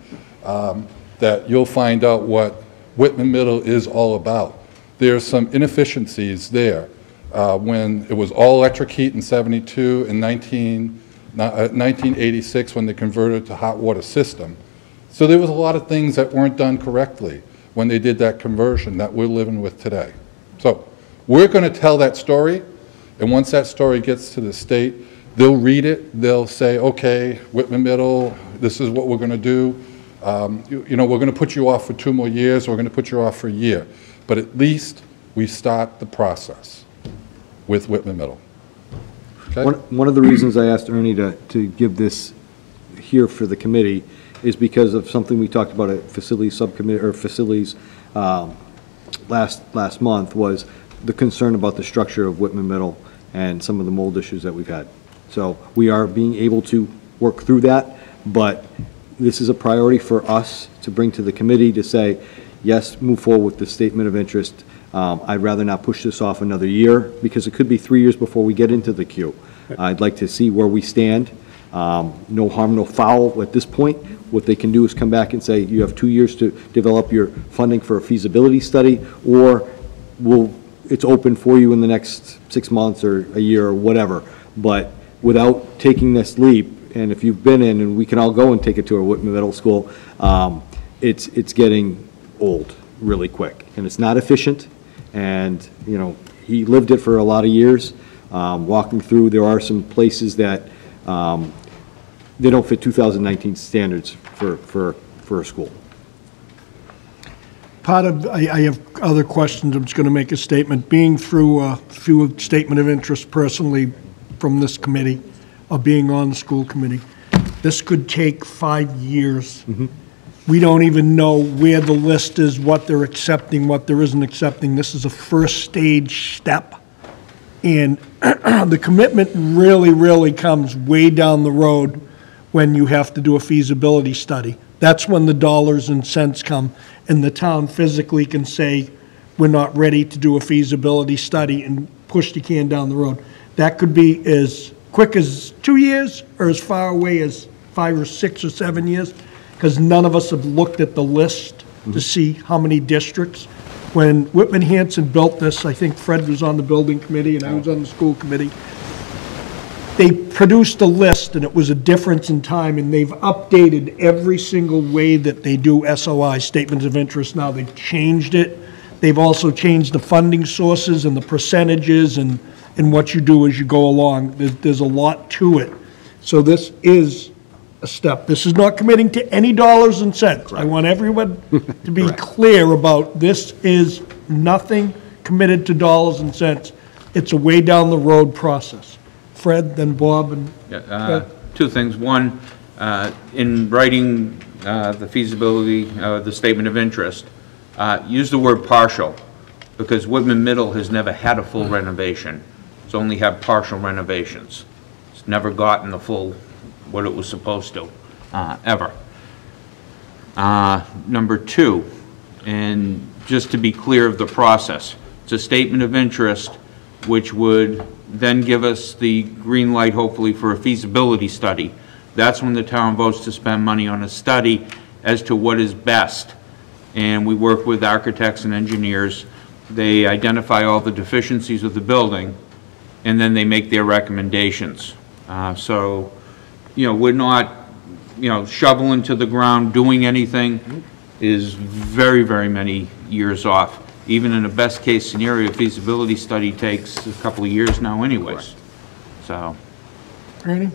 that you'll find out what Whitman Middle is all about. There's some inefficiencies there. When it was all electric heat in 72 and 1986 when they converted to hot water system. So there was a lot of things that weren't done correctly when they did that conversion that we're living with today. So we're going to tell that story, and once that story gets to the state, they'll read it, they'll say, okay, Whitman Middle, this is what we're going to do. You know, we're going to put you off for 2 more years, or we're going to put you off for a year. But at least we start the process with Whitman Middle. Okay? One of the reasons I asked Ernie to give this here for the committee is because of something we talked about at facilities subcommittee, or facilities last month, was the concern about the structure of Whitman Middle and some of the mold issues that we've had. So we are being able to work through that, but this is a priority for us to bring to the committee to say, yes, move forward with the statement of interest. I'd rather not push this off another year, because it could be 3 years before we get into the queue. I'd like to see where we stand. No harm, no foul at this point. What they can do is come back and say, you have 2 years to develop your funding for a feasibility study, or it's open for you in the next 6 months or a year or whatever. But without taking this leap, and if you've been in, and we can all go and take it to a Whitman Middle School, it's getting old really quick, and it's not efficient. And, you know, he lived it for a lot of years. Walking through, there are some places that they don't fit 2019 standards for a school. I have other questions. I'm just going to make a statement. Being through a few statement of interest personally from this committee, or being on the school committee, this could take 5 years. Mm-hmm. We don't even know where the list is, what they're accepting, what there isn't accepting. This is a first stage step. And the commitment really, really comes way down the road when you have to do a feasibility study. That's when the dollars and cents come, and the town physically can say, we're not ready to do a feasibility study, and push the can down the road. That could be as quick as 2 years, or as far away as 5 or 6 or 7 years, because none of us have looked at the list to see how many districts. When Whitman-Hanson built this, I think Fred was on the building committee and I was on the school committee, they produced a list, and it was a difference in time, and they've updated every single way that they do SOI, statements of interest now. They've changed it. They've also changed the funding sources and the percentages and what you do as you go along. There's a lot to it. So this is a step. This is not committing to any dollars and cents. Correct. I want everyone to be clear about this. Is nothing committed to dollars and cents. It's a way down the road process. Fred, then Bob, and two things. One, in writing the feasibility, the statement of interest, use the word partial, because Whitman Middle has never had a full renovation. It's only had partial renovations. It's never gotten the full, what it was supposed to, ever. Number two, and just to be clear of the process, it's a statement of interest which would then give us the green light, hopefully, for a feasibility study. That's when the town votes to spend money on a study as to what is best. And we work with architects and engineers. They identify all the deficiencies of the building, and then they make their recommendations. So, you know, we're not, you know, shoveling to the ground, doing anything is very, very many years off. Even in a best-case scenario, feasibility study takes a couple of years now anyways. So. Ernie?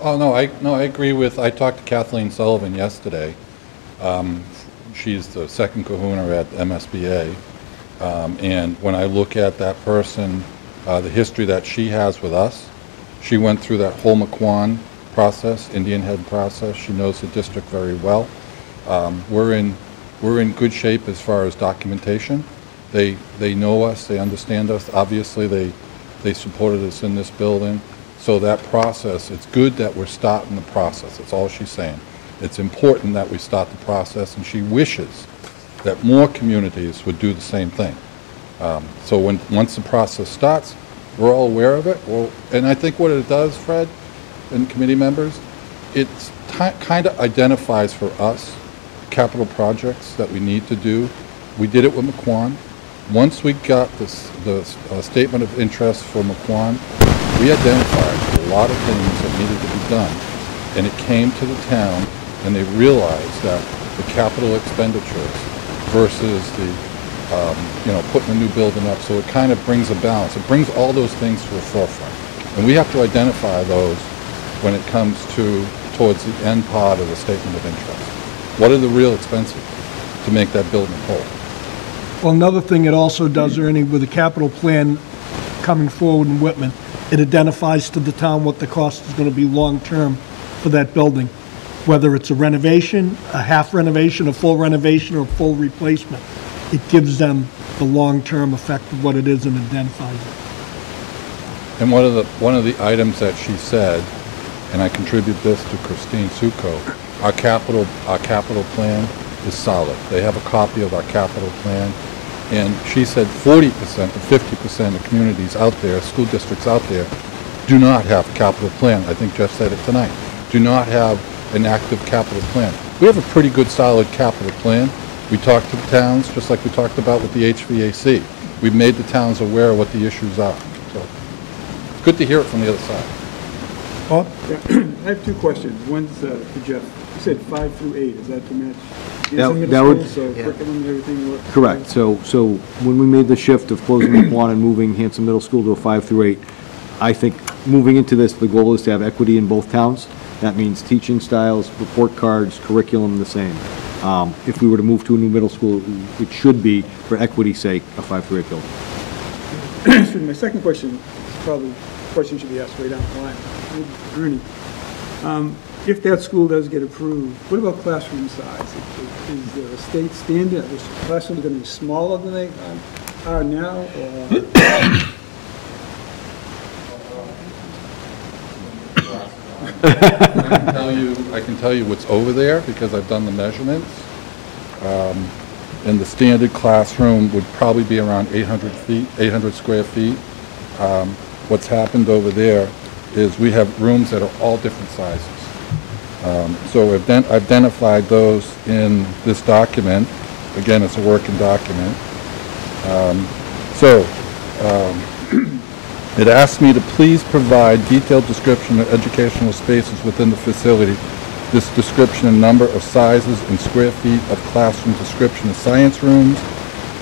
Oh, no, I agree with, I talked to Kathleen Sullivan yesterday. She's the second kahuna at MSBA. And when I look at that person, the history that she has with us, She went through that whole McQuon process, Indian Head process. She knows the district very well. We're in good shape as far as documentation. They know us, they understand us. Obviously, they supported us in this building. So that process, it's good that we're starting the process. That's all she's saying. It's important that we start the process, and she wishes that more communities would do the same thing. So once the process starts, we're all aware of it. And I think what it does, Fred, and committee members, it kind of identifies for us capital projects that we need to do. We did it with McQuon. Once we got the statement of interest for McQuon, we identified a lot of things that needed to be done. And it came to the town, and they realized that the capital expenditures versus the, putting a new building up, so it kind of brings a balance. It brings all those things to the forefront. And we have to identify those when it comes towards the end part of the statement of interest. What are the real expenses to make that building whole? Well, another thing it also does, Ernie, with the capital plan coming forward in Whitman, it identifies to the town what the cost is going to be long-term for that building, whether it's a renovation, a half renovation, a full renovation, or full replacement. It gives them the long-term effect of what it is and identifies it. And one of the items that she said, and I contribute this to Christine Succo, our capital plan is solid. They have a copy of our capital plan, and she said 40% to 50% of communities out there, school districts out there, do not have a capital plan. I think Jeff said it tonight. Do not have an active capital plan. We have a pretty good solid capital plan. We talked to the towns, just like we talked about with the HVAC. We've made the towns aware of what the issues are. So it's good to hear it from the other side. Bob? Yeah, I have two questions. One's for Jeff. You said 5 through 8. Is that to match? That would- So curriculum and everything works? Correct. So when we made the shift of closing McQuon and moving Hanson Middle School to a 5 through 8, I think moving into this, the goal is to have equity in both towns. That means teaching styles, report cards, curriculum the same. If we were to move to a new middle school, it should be, for equity's sake, a 5 through 8 building. Excuse me. My second question, probably a question should be asked way down the line. Ernie, if that school does get approved, what about classroom size? Is there a state standard? Are the classrooms going to be smaller than they are now? Or? I can tell you what's over there because I've done the measurements. And the standard classroom would probably be around 800 square feet. What's happened over there is we have rooms that are all different sizes. So we've identified those in this document. Again, it's a working document. It asks me to please provide detailed description of educational spaces within the facility. This description and number of sizes and square feet of classroom description of science rooms,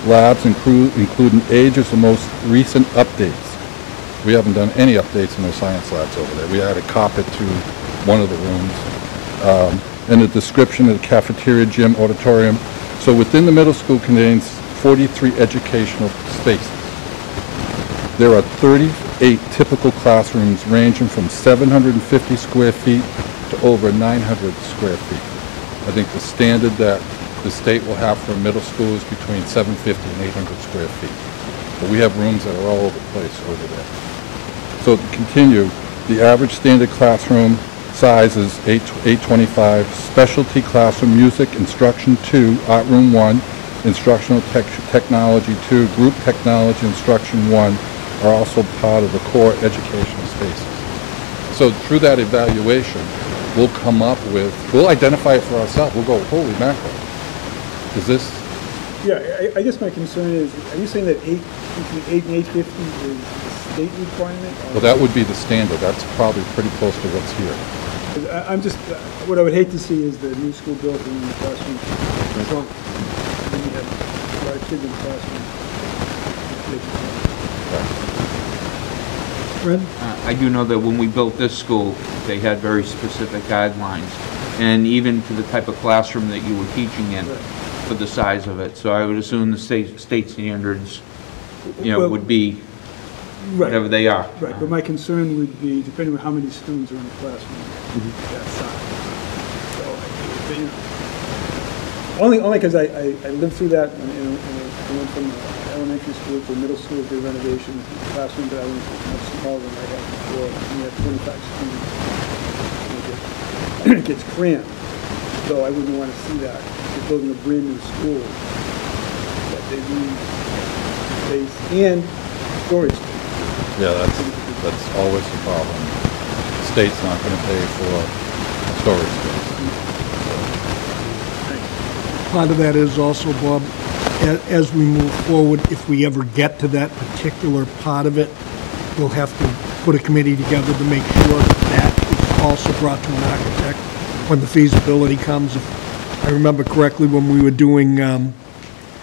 labs, including ages of most recent updates. We haven't done any updates in those science labs over there. We had a carpet to one of the rooms. And a description of the cafeteria, gym, auditorium. So within the middle school contains 43 educational spaces. There are 38 typical classrooms ranging from 750 square feet to over 900 square feet. I think the standard that the state will have for a middle school is between 750 and 800 square feet. But we have rooms that are all over the place over there. So to continue, the average standard classroom size is 825, specialty classroom, music, instruction 2, art room 1, instructional technology 2, group technology instruction 1 are also part of the core educational spaces. So through that evaluation, we'll come up with, we'll identify it for ourselves. We'll go, holy mackerel, is this? Yeah, I guess my concern is, are you saying that between 8 and 850 is a state requirement? Well, that would be the standard. That's probably pretty close to what's here. I'm just, what I would hate to see is the new school built and then the classroom shrunk. And then you have a lot of kids in the classroom. Fred? I do know that when we built this school, they had very specific guidelines, and even to the type of classroom that you were teaching in, for the size of it. So I would assume the state standards, would be Right. whatever they are. Right, but my concern would be, depending on how many students are in the classroom, that size. So, you know, only because I lived through that, and I went from elementary school to middle school to renovations. The classroom that I went to was much smaller than I had before. We had 25 students. It gets cramped, so I wouldn't want to see that. You're building a brand-new school, that they lose space and storage space. Yeah, that's always the problem. The state's not going to pay for storage space. Part of that is also, Bob, as we move forward, if we ever get to that particular part of it, we'll have to put a committee together to make sure that is also brought to an architect when the feasibility comes. If I remember correctly, when we were doing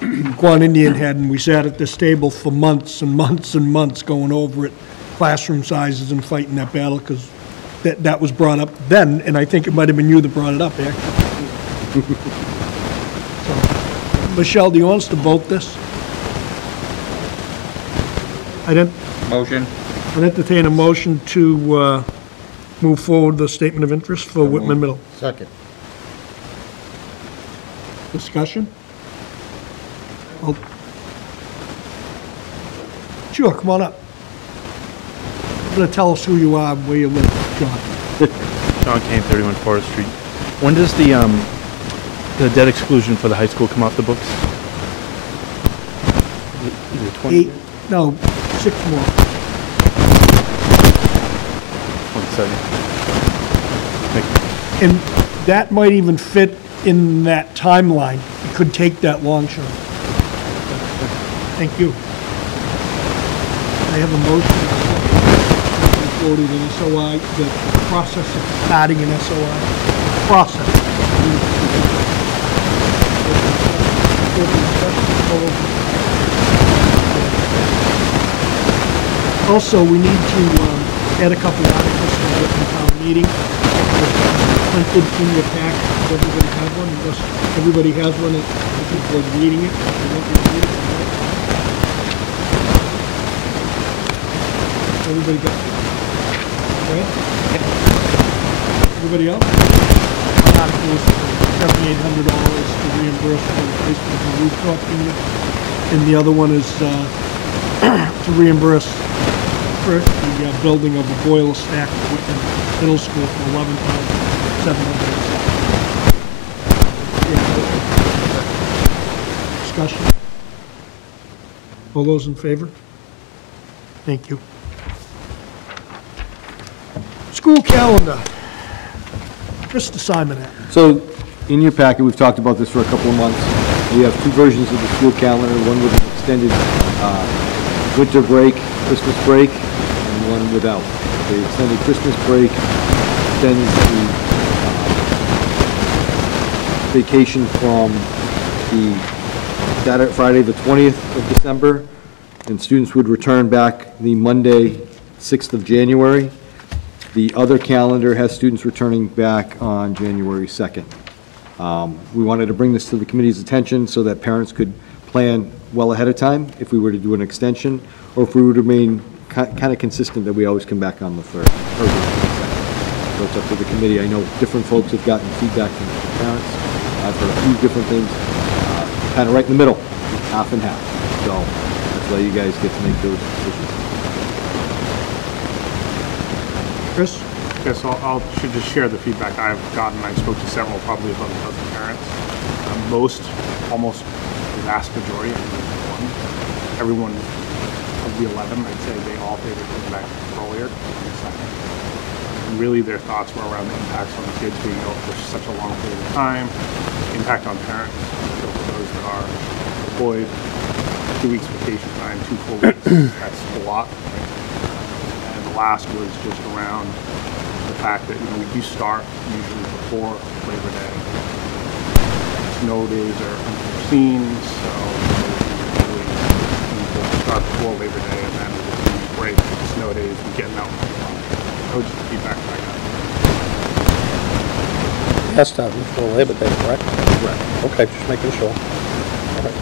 Guan Indian Head, and we sat at this table for months and months and months going over it, classroom sizes and fighting that battle, because that was brought up then, and I think it might have been you that brought it up, actually. So, Michelle, do you want us to vote this? Motion? I'd entertain a motion to move forward the statement of interest for Whitman Middle. Second. Discussion? Well, sure, come on up. You're going to tell us who you are and where you live, John. John Kane, 31 Forest Street. When does the debt exclusion for the high school come off the books? Is it 20? 6 more. 27. And that might even fit in that timeline. It could take that long, Sean. Thank you. I have a motion to an SOI, the process of starting an SOI. Process. Also, we need to add a couple articles to the Whitman Town meeting. Printed in your pack. Does everybody have one? Unless everybody has one, and people are reading it. They won't be reading it. Everybody got it? Right? Everybody else? One article is $7,800 to reimburse for the replacement of the rooftop unit, and the other one is to reimburse for the building of a boiler stack at Whitman Middle School for $11,700. Discussion? All those in favor? Thank you. School calendar. Mr. Simonet. So, in your packet, we've talked about this for a couple of months. We have two versions of the school calendar, one with an extended winter break, Christmas break, and one without. The extended Christmas break extends the vacation from the Friday, the 20th of December, and students would return back the Monday, 6th of January. The other calendar has students returning back on January 2nd. We wanted to bring this to the committee's attention so that parents could plan well ahead of time if we were to do an extension, or if we would remain kind of consistent that we always come back on the 3rd. Or the 2nd. So it's up to the committee. I know different folks have gotten feedback from parents. I've heard a few different things, kind of right in the middle, half and half. So that's why you guys get to make those decisions. Chris? Yes, should just share the feedback I've gotten. I spoke to several, probably about a dozen parents. Almost the vast majority, everyone of the 11, I'd say they all favored coming back earlier on the 2nd. And really their thoughts were around the impacts on the kids being ill for such a long period of time, impact on parents, so for those that are employed, 2 weeks vacation time, 2 full weeks, that's a lot. And the last was just around the fact that we do start usually before Labor Day. Snow days are unforeseen, so we'll start before Labor Day, and then with the 2-week break, the snow days, and getting out. That was just the feedback that I got. Has to happen before Labor Day, correct? Right. Okay, just making sure. All right.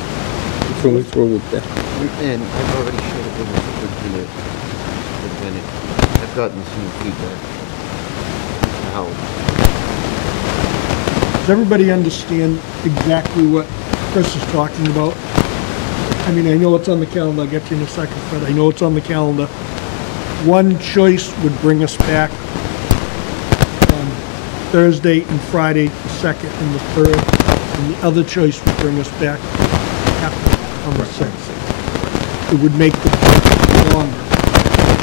Through with that. And I've already shared it with the gotten some feedback. How? Does everybody understand exactly what Chris is talking about? I mean, I know it's on the calendar, I'll get to you in a second, but I know it's on the calendar. One choice would bring us back on Thursday and Friday, the 2nd and the 3rd, and the other choice would bring us back on the 6th. It would make the budget longer.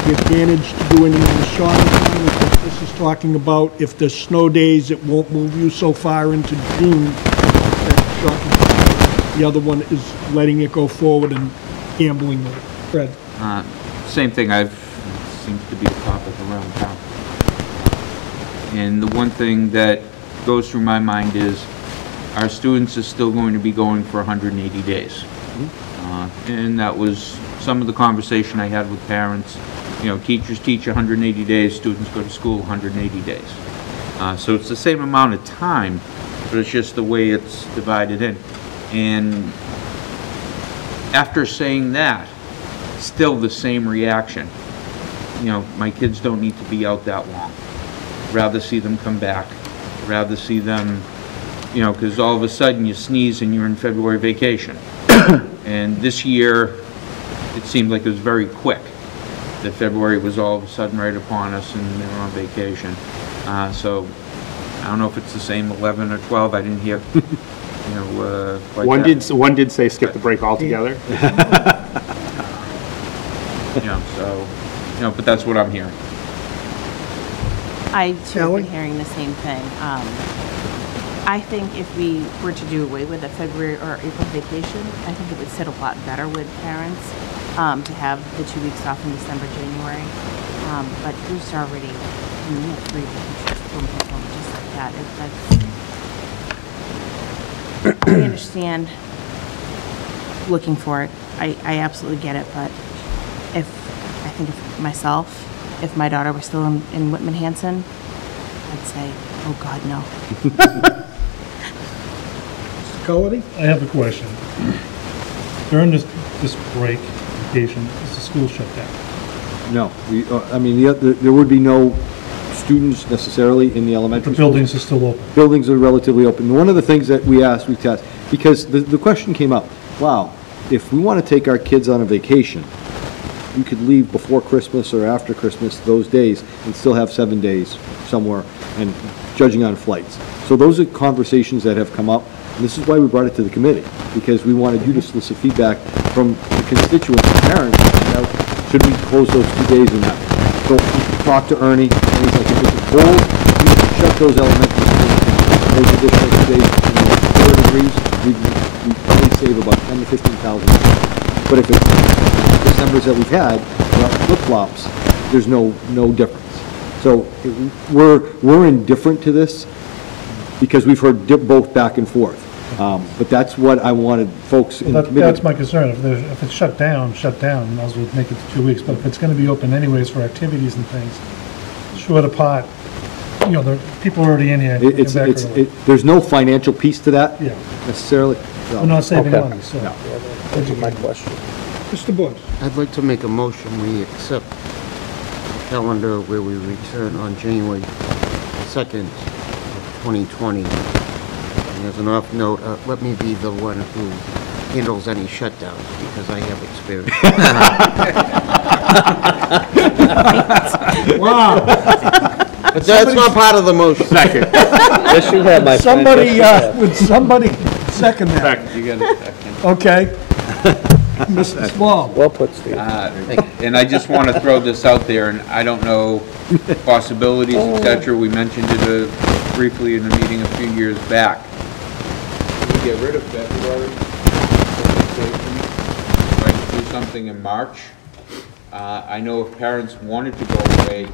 The advantage to doing it in the shorter time is what this is talking about. If there's snow days, it won't move you so far into June. That shortened time. The other one is letting it go forward and gambling with it. Fred? Same thing, seems to be a topic around town. And the one thing that goes through my mind is our students are still going to be going for 180 days. And that was some of the conversation I had with parents. You know, teachers teach 180 days, students go to school 180 days. So it's the same amount of time, but it's just the way it's divided in. And after saying that, still the same reaction. You know, my kids don't need to be out that long. Rather see them come back. Rather see them, you know, because all of a sudden you sneeze and you're in February vacation. And this year, it seemed like it was very quick. That February was all of a sudden right upon us and they were on vacation. So I don't know if it's the same 11 or 12. I didn't hear. You know, one did say skip the break altogether. You know, so, you know, but that's what I'm hearing. I too have been hearing the same thing. I think if we were to do away with the February or April vacation, I think it would sit a lot better with parents to have the 2 weeks off in December, January. But there's already 3 vacations just like that. I understand looking for it. I absolutely get it, but I think if my daughter was still in Whitman-Hanson, I'd say, oh God, no. Mr. Cullity? I have a question. During this break, vacation, is the school shut down? No, I mean, there would be no students necessarily in the elementary The schools. buildings are still open? Buildings are relatively open. One of the things that we test, because the question came up, wow, if we want to take our kids on a vacation, we could leave before Christmas or after Christmas, those days, and still have 7 days somewhere, and judging on flights. So those are conversations that have come up, and this is why we brought it to the committee, because we wanted you to solicit feedback from the constituents and parents, should we close those 2 days or not? So talk to Ernie, and he's like, if it's cold, you can shut those elementary schools down. Those additional 2 days, 4 degrees, we probably save about $10,000 to $15,000. But if it's Decembers that we've had, flip-flops, there's no difference. So we're indifferent to this because we've heard both back and forth. But that's what I wanted folks in the committee. That's my concern. If it's shut down, might as well make it to 2 weeks. But if it's going to be open anyways for activities and things, short of pot, you know, the people are already in here. There's no financial piece to that necessarily. We're not saving money, so. No. That's my question. Mr. Bush? I'd like to make a motion, we accept the calendar where we return on January 2nd of 2020. And as an off note, let me be the one who handles any shutdowns, because I have experience. Wow. But that's not part of the motion. Second. Yes, you have, my friend. Would somebody second that? Second, you got it, second. Okay. Mr. Small? Well put, Steve. And I just want to throw this out there, and I don't know possibilities, et cetera. We mentioned it briefly in a meeting a few years back. Can we get rid of February? Right, do something in March. I know if parents wanted to go away,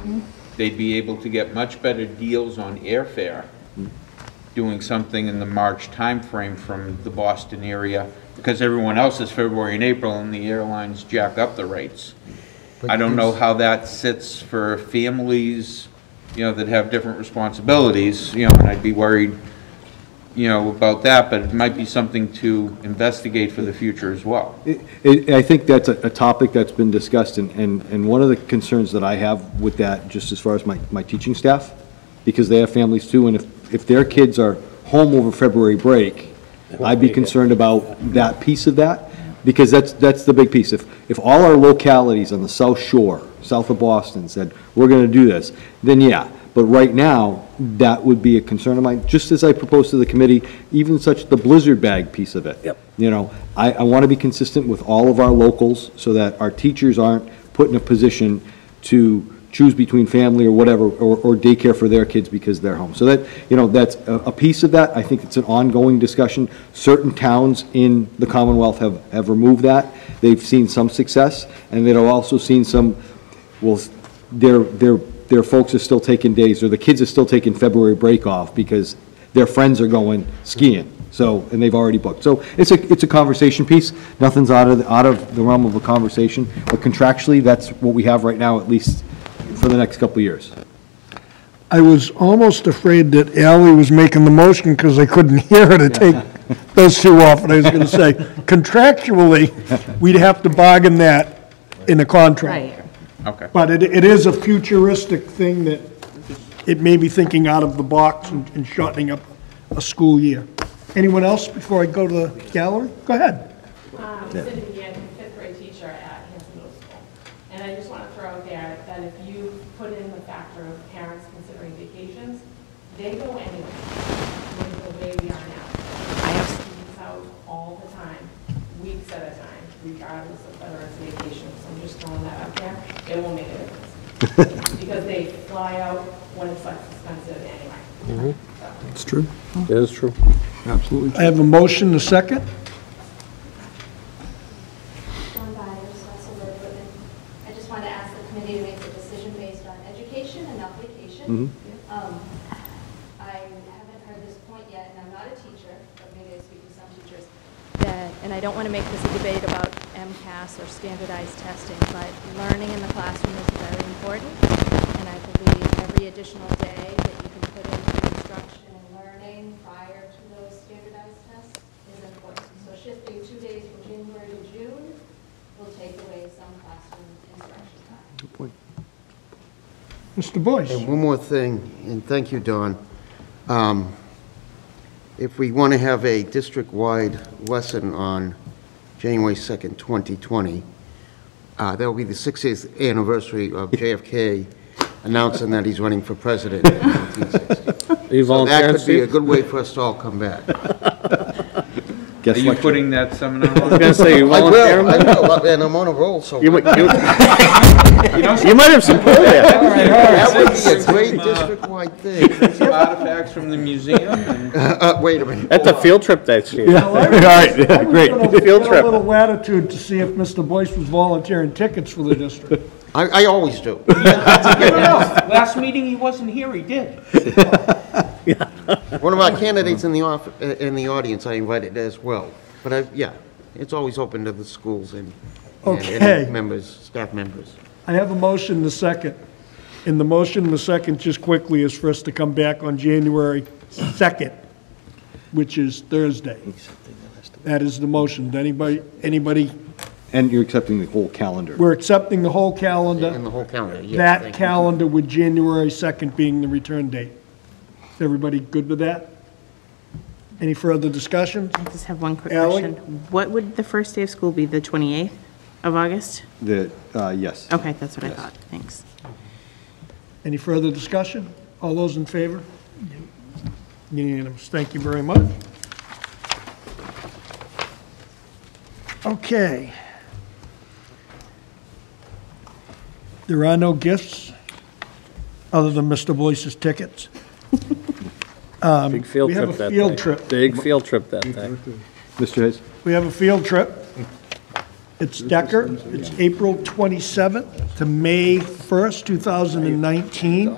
they'd be able to get much better deals on airfare doing something in the March timeframe from the Boston area, because everyone else is February and April and the airlines jack up the rates. I don't know how that sits for families, you know, that have different responsibilities, you know, and I'd be worried, about that, but it might be something to investigate for the future as well. I think that's a topic that's been discussed, and one of the concerns that I have with that, just as far as my teaching staff, because they have families too, and if their kids are home over February break, I'd be concerned about that piece of that, because that's the big piece. If all our localities on the South Shore, south of Boston, said, we're gonna do this, then yeah. But right now, that would be a concern of mine, just as I proposed to the committee, even such the blizzard bag piece of it. Yep. I want to be consistent with all of our locals so that our teachers aren't put in a position to choose between family or whatever, or daycare for their kids because they're home. So that, that's a piece of that. I think it's an ongoing discussion. Certain towns in the Commonwealth have removed that. They've seen some success, and they've also seen some, well, their folks are still taking days, or the kids are still taking February break off because their friends are going skiing. So, and they've already booked. So it's a conversation piece. Nothing's out of the realm of a conversation, but contractually, that's what we have right now, at least for the next couple of years. I was almost afraid that Ally was making the motion because I couldn't hear her to take those two off. And I was going to say, contractually, we'd have to bargain that in a contract. Right. Okay. But it is a futuristic thing that it may be thinking out of the box and shortening up a school year. Anyone else before I go to the gallery? Go ahead. Cindy Yan, fifth grade teacher at Hanson Middle School. And I just want to throw out there that if you put in the factor of parents considering vacations, they go anyway, with the way we are now. I have students out all the time, weeks at a time, regardless of whether it's vacation. So I'm just throwing that out there. It won't make a difference. Because they fly out when it's less expensive anyway. So. It's true. It is true. Absolutely. I have a motion, a second. I just want to ask the committee to make a decision based on education and not vacation. I haven't heard this point yet, and I'm not a teacher, but maybe I speak with some teachers, and I don't want to make this a debate about MCAS or standardized testing, but learning in the classroom is very important, and I believe every additional day that you can put into instruction and learning prior to those standardized tests is important. So shifting 2 days from January to June will take away some classroom instruction time. Good point. Mr. Boyce. And one more thing, and thank you, Don. If we want to have a district-wide lesson on January 2nd, 2020, that will be the 60th anniversary of JFK announcing that he's running for president in 1960. Are you volunteering, That could be a Steve? good way for us to all come back. Are you putting that seminar on? I was going to say, you I volunteering? will, and I'm on a roll, so. You might have some pull there. That would be a great district-wide thing. Some artifacts from the museum? And Wait a minute. That's a field trip, that, Steve. Yeah. All right, yeah, great. Field A trip. little latitude to see if Mr. Boyce was volunteering tickets for the district. I always do. Last meeting, he wasn't here, he did. One of our candidates in the audience, I invited as well. But yeah, it's always open to the schools and Okay. members, staff members. I have a motion and a second. And the motion and the second, just quickly, is for us to come back on January 2nd, which is Thursday. That is the motion. Anybody? And you're accepting the whole calendar. We're accepting the whole calendar. And the whole calendar, yes. That thank you. calendar with January 2nd being the return date. Is everybody good with that? Any further discussions? I just have one quick Ally? question. What would the first day of school be, the 28th of August? Yes. Okay, that's what I thought. Thanks. Any further discussion? All those in favor? Unanimous. Thank you very much. Okay. There are no gifts other than Mr. Boyce's tickets. Big field We have trip a that field day. trip. Big field trip that day. Mr. Hayes? We have a field trip. It's Decker. It's April 27th to May 1st, 2019.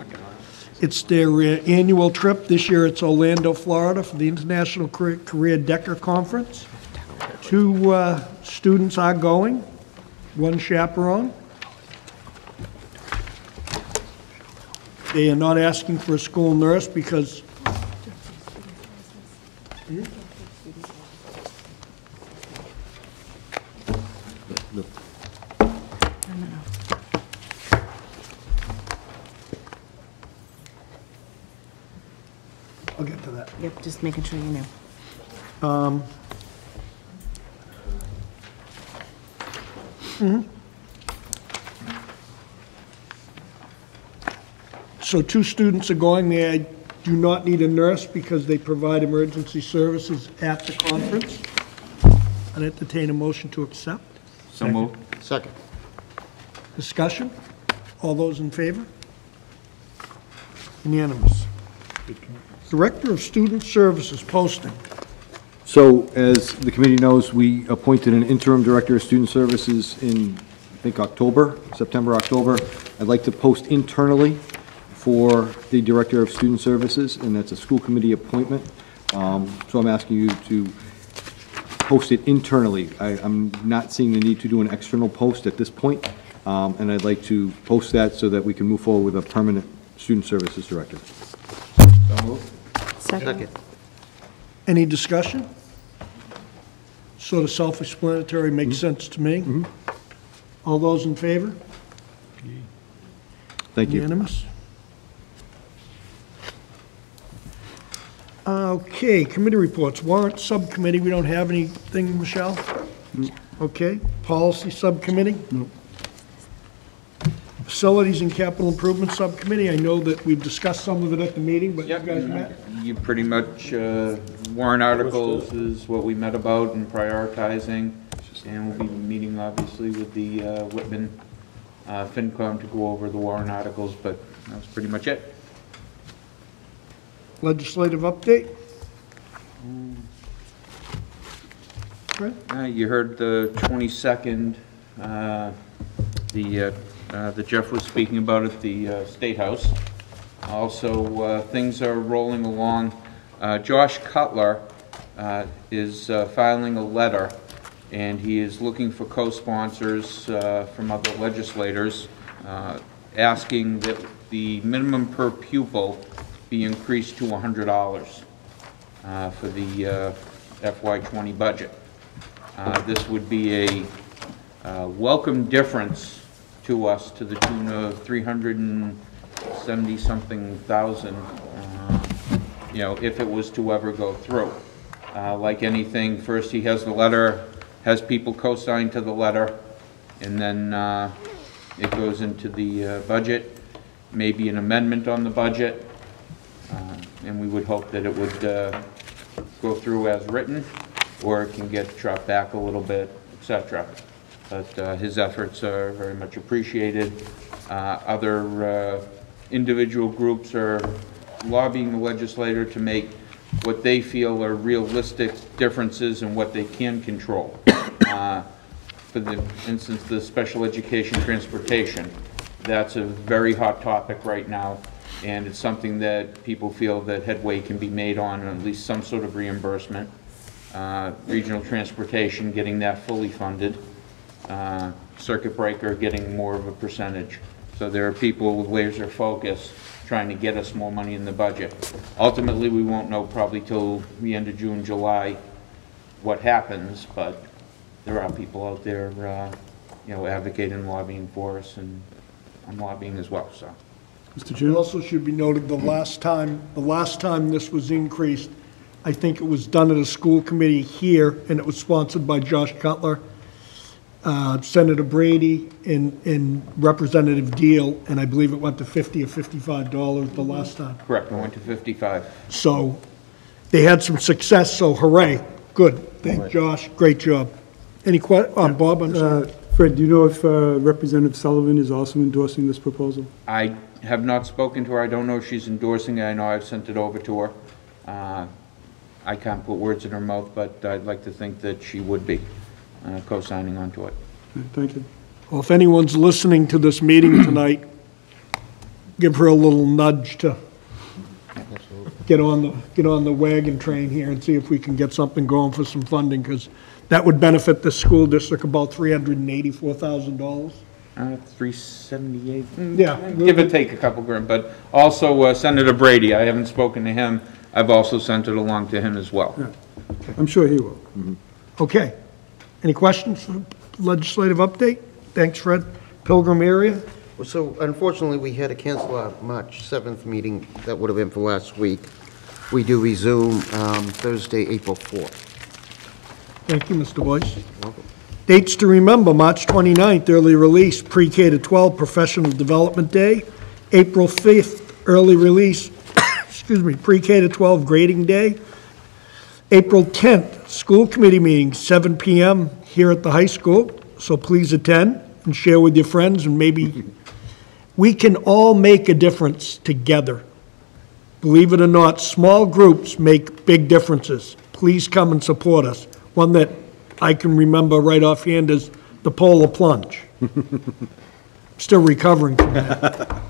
It's their annual trip. This year it's Orlando, Florida for the International Career Decker Conference. 2 students are going, 1 chaperone. They are not asking for a school nurse because just making sure you knew. So 2 students are going there. I do not need a nurse because they provide emergency services at the conference. I'd entertain a motion to accept. So moved. Second. Discussion? All those in favor? Unanimous. Director of Student Services posting. So as the committee knows, we appointed an interim director of student services in, I think, September, October. I'd like to post internally for the director of student services, and that's a school committee appointment. So I'm asking you to post it internally. I'm not seeing the need to do an external post at this point, and I'd like to post that so that we can move forward with a permanent student services director. So moved. Second. Any discussion? Sort of self-explanatory, makes sense to me. All those in favor? Thank you. Unanimous? Okay, committee reports. Warrant Subcommittee, we don't have anything, Michelle? Okay. Policy Subcommittee? No. Facilities and Capital Improvement Subcommittee, I know that we've discussed some of it at the meeting, but you guys met? You pretty much, warrant articles is what we met about and prioritizing, and we'll be meeting, obviously, with the Whitman FinCom to go over the warrant articles, but that's pretty much it. Legislative update? Fred? You heard the 22nd, that Jeff was speaking about at the State House. Also, things are rolling along. Josh Cutler is filing a letter, and he is looking for co-sponsors from other legislators, asking that the minimum per pupil be increased to $100 for the FY20 budget. This would be a welcome difference to us to the tune of 370-something thousand, you know, if it was to ever go through. Like anything, first he has the letter, has people co-sign to the letter, and then it goes into the budget, maybe an amendment on the budget, and we would hope that it would go through as written, or it can get chopped back a little bit, etc. But his efforts are very much appreciated. Other individual groups are lobbying the legislator to make what they feel are realistic differences in what they can control. For the instance, the special education transportation, that's a very hot topic right now, and it's something that people feel that headway can be made on, or at least some sort of reimbursement. Regional transportation, getting that fully funded. Circuit breaker getting more of a percentage. So there are people with laser focus trying to get us more money in the budget. Ultimately, we won't know probably till the end of June, July what happens, but there are people out there, you know, advocating, lobbying for us, and I'm lobbying as well, so. Mr. Chair. It also should be noted, the last time this was increased, I think it was done at a school committee here, and it was sponsored by Josh Cutler, Senator Brady, and Representative Deal, and I believe it went to $50 or $55 the last time. Correct, it went to 55. So they had some success, so hooray. Good. Thank Josh. Great job. Any Bob, I'm sorry. Fred, do you know if Representative Sullivan is also endorsing this proposal? I have not spoken to her. I don't know if she's endorsing it. I know I've sent it over to her. I can't put words in her mouth, but I'd like to think that she would be co-signing onto it. Thank you. Well, if anyone's listening to this meeting tonight, give her a little nudge to get on the wagon train here and see if we can get something going for some funding, because that would benefit the school district about $384,000. 378. Yeah. Give or take a couple grand, but also Senator Brady, I haven't spoken to him. I've also sent it along to him as well. Yeah. I'm sure he will. Okay. Any questions for legislative update? Thanks, Fred. Pilgrim area? Well, so unfortunately, we had to cancel our March 7th meeting. That would have been for last week. We do resume Thursday, April 4th. Thank you, Mr. Boyce. Dates to remember, March 29th, early release, pre-K to 12 Professional Development Day. April 5th, early release, excuse me, pre-K to 12 Grading Day. April 10th, school committee meeting, 7 p.m. here at the high school, so please attend and share with your friends, and maybe we can all make a difference together. Believe it or not, small groups make big differences. Please come and support us. One that I can remember right offhand is the polar plunge. Still recovering from that.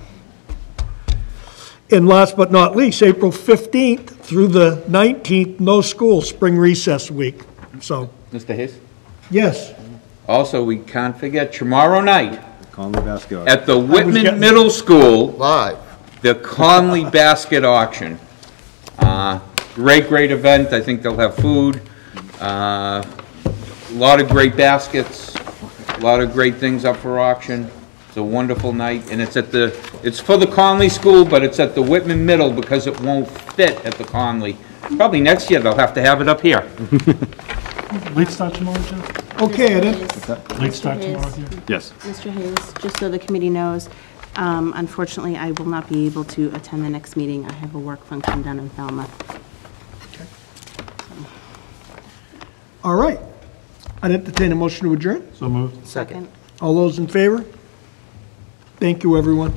And last but not least, April 15th through the 19th, no school, spring recess week. So, Mr. Hayes? yes. Also, we can't forget tomorrow night Conley basket auction. at the Whitman Middle School, Live. the Conley Basket Auction. Great event. I think they'll have food, a lot of great baskets, a lot of great things up for auction. It's a wonderful night, and it's for the Conley School, but it's at the Whitman Middle because it won't fit at the Conley. Probably next year they'll have to have it up here. Late start tomorrow, Jeff? Okay, Ed. Late start tomorrow here? Yes. Mr. Hayes, just so the committee knows, unfortunately, I will not be able to attend the next meeting. I have a work function down in Falmouth. All right. I'd entertain a motion to adjourn. So moved. Second. All those in favor? Thank you, everyone.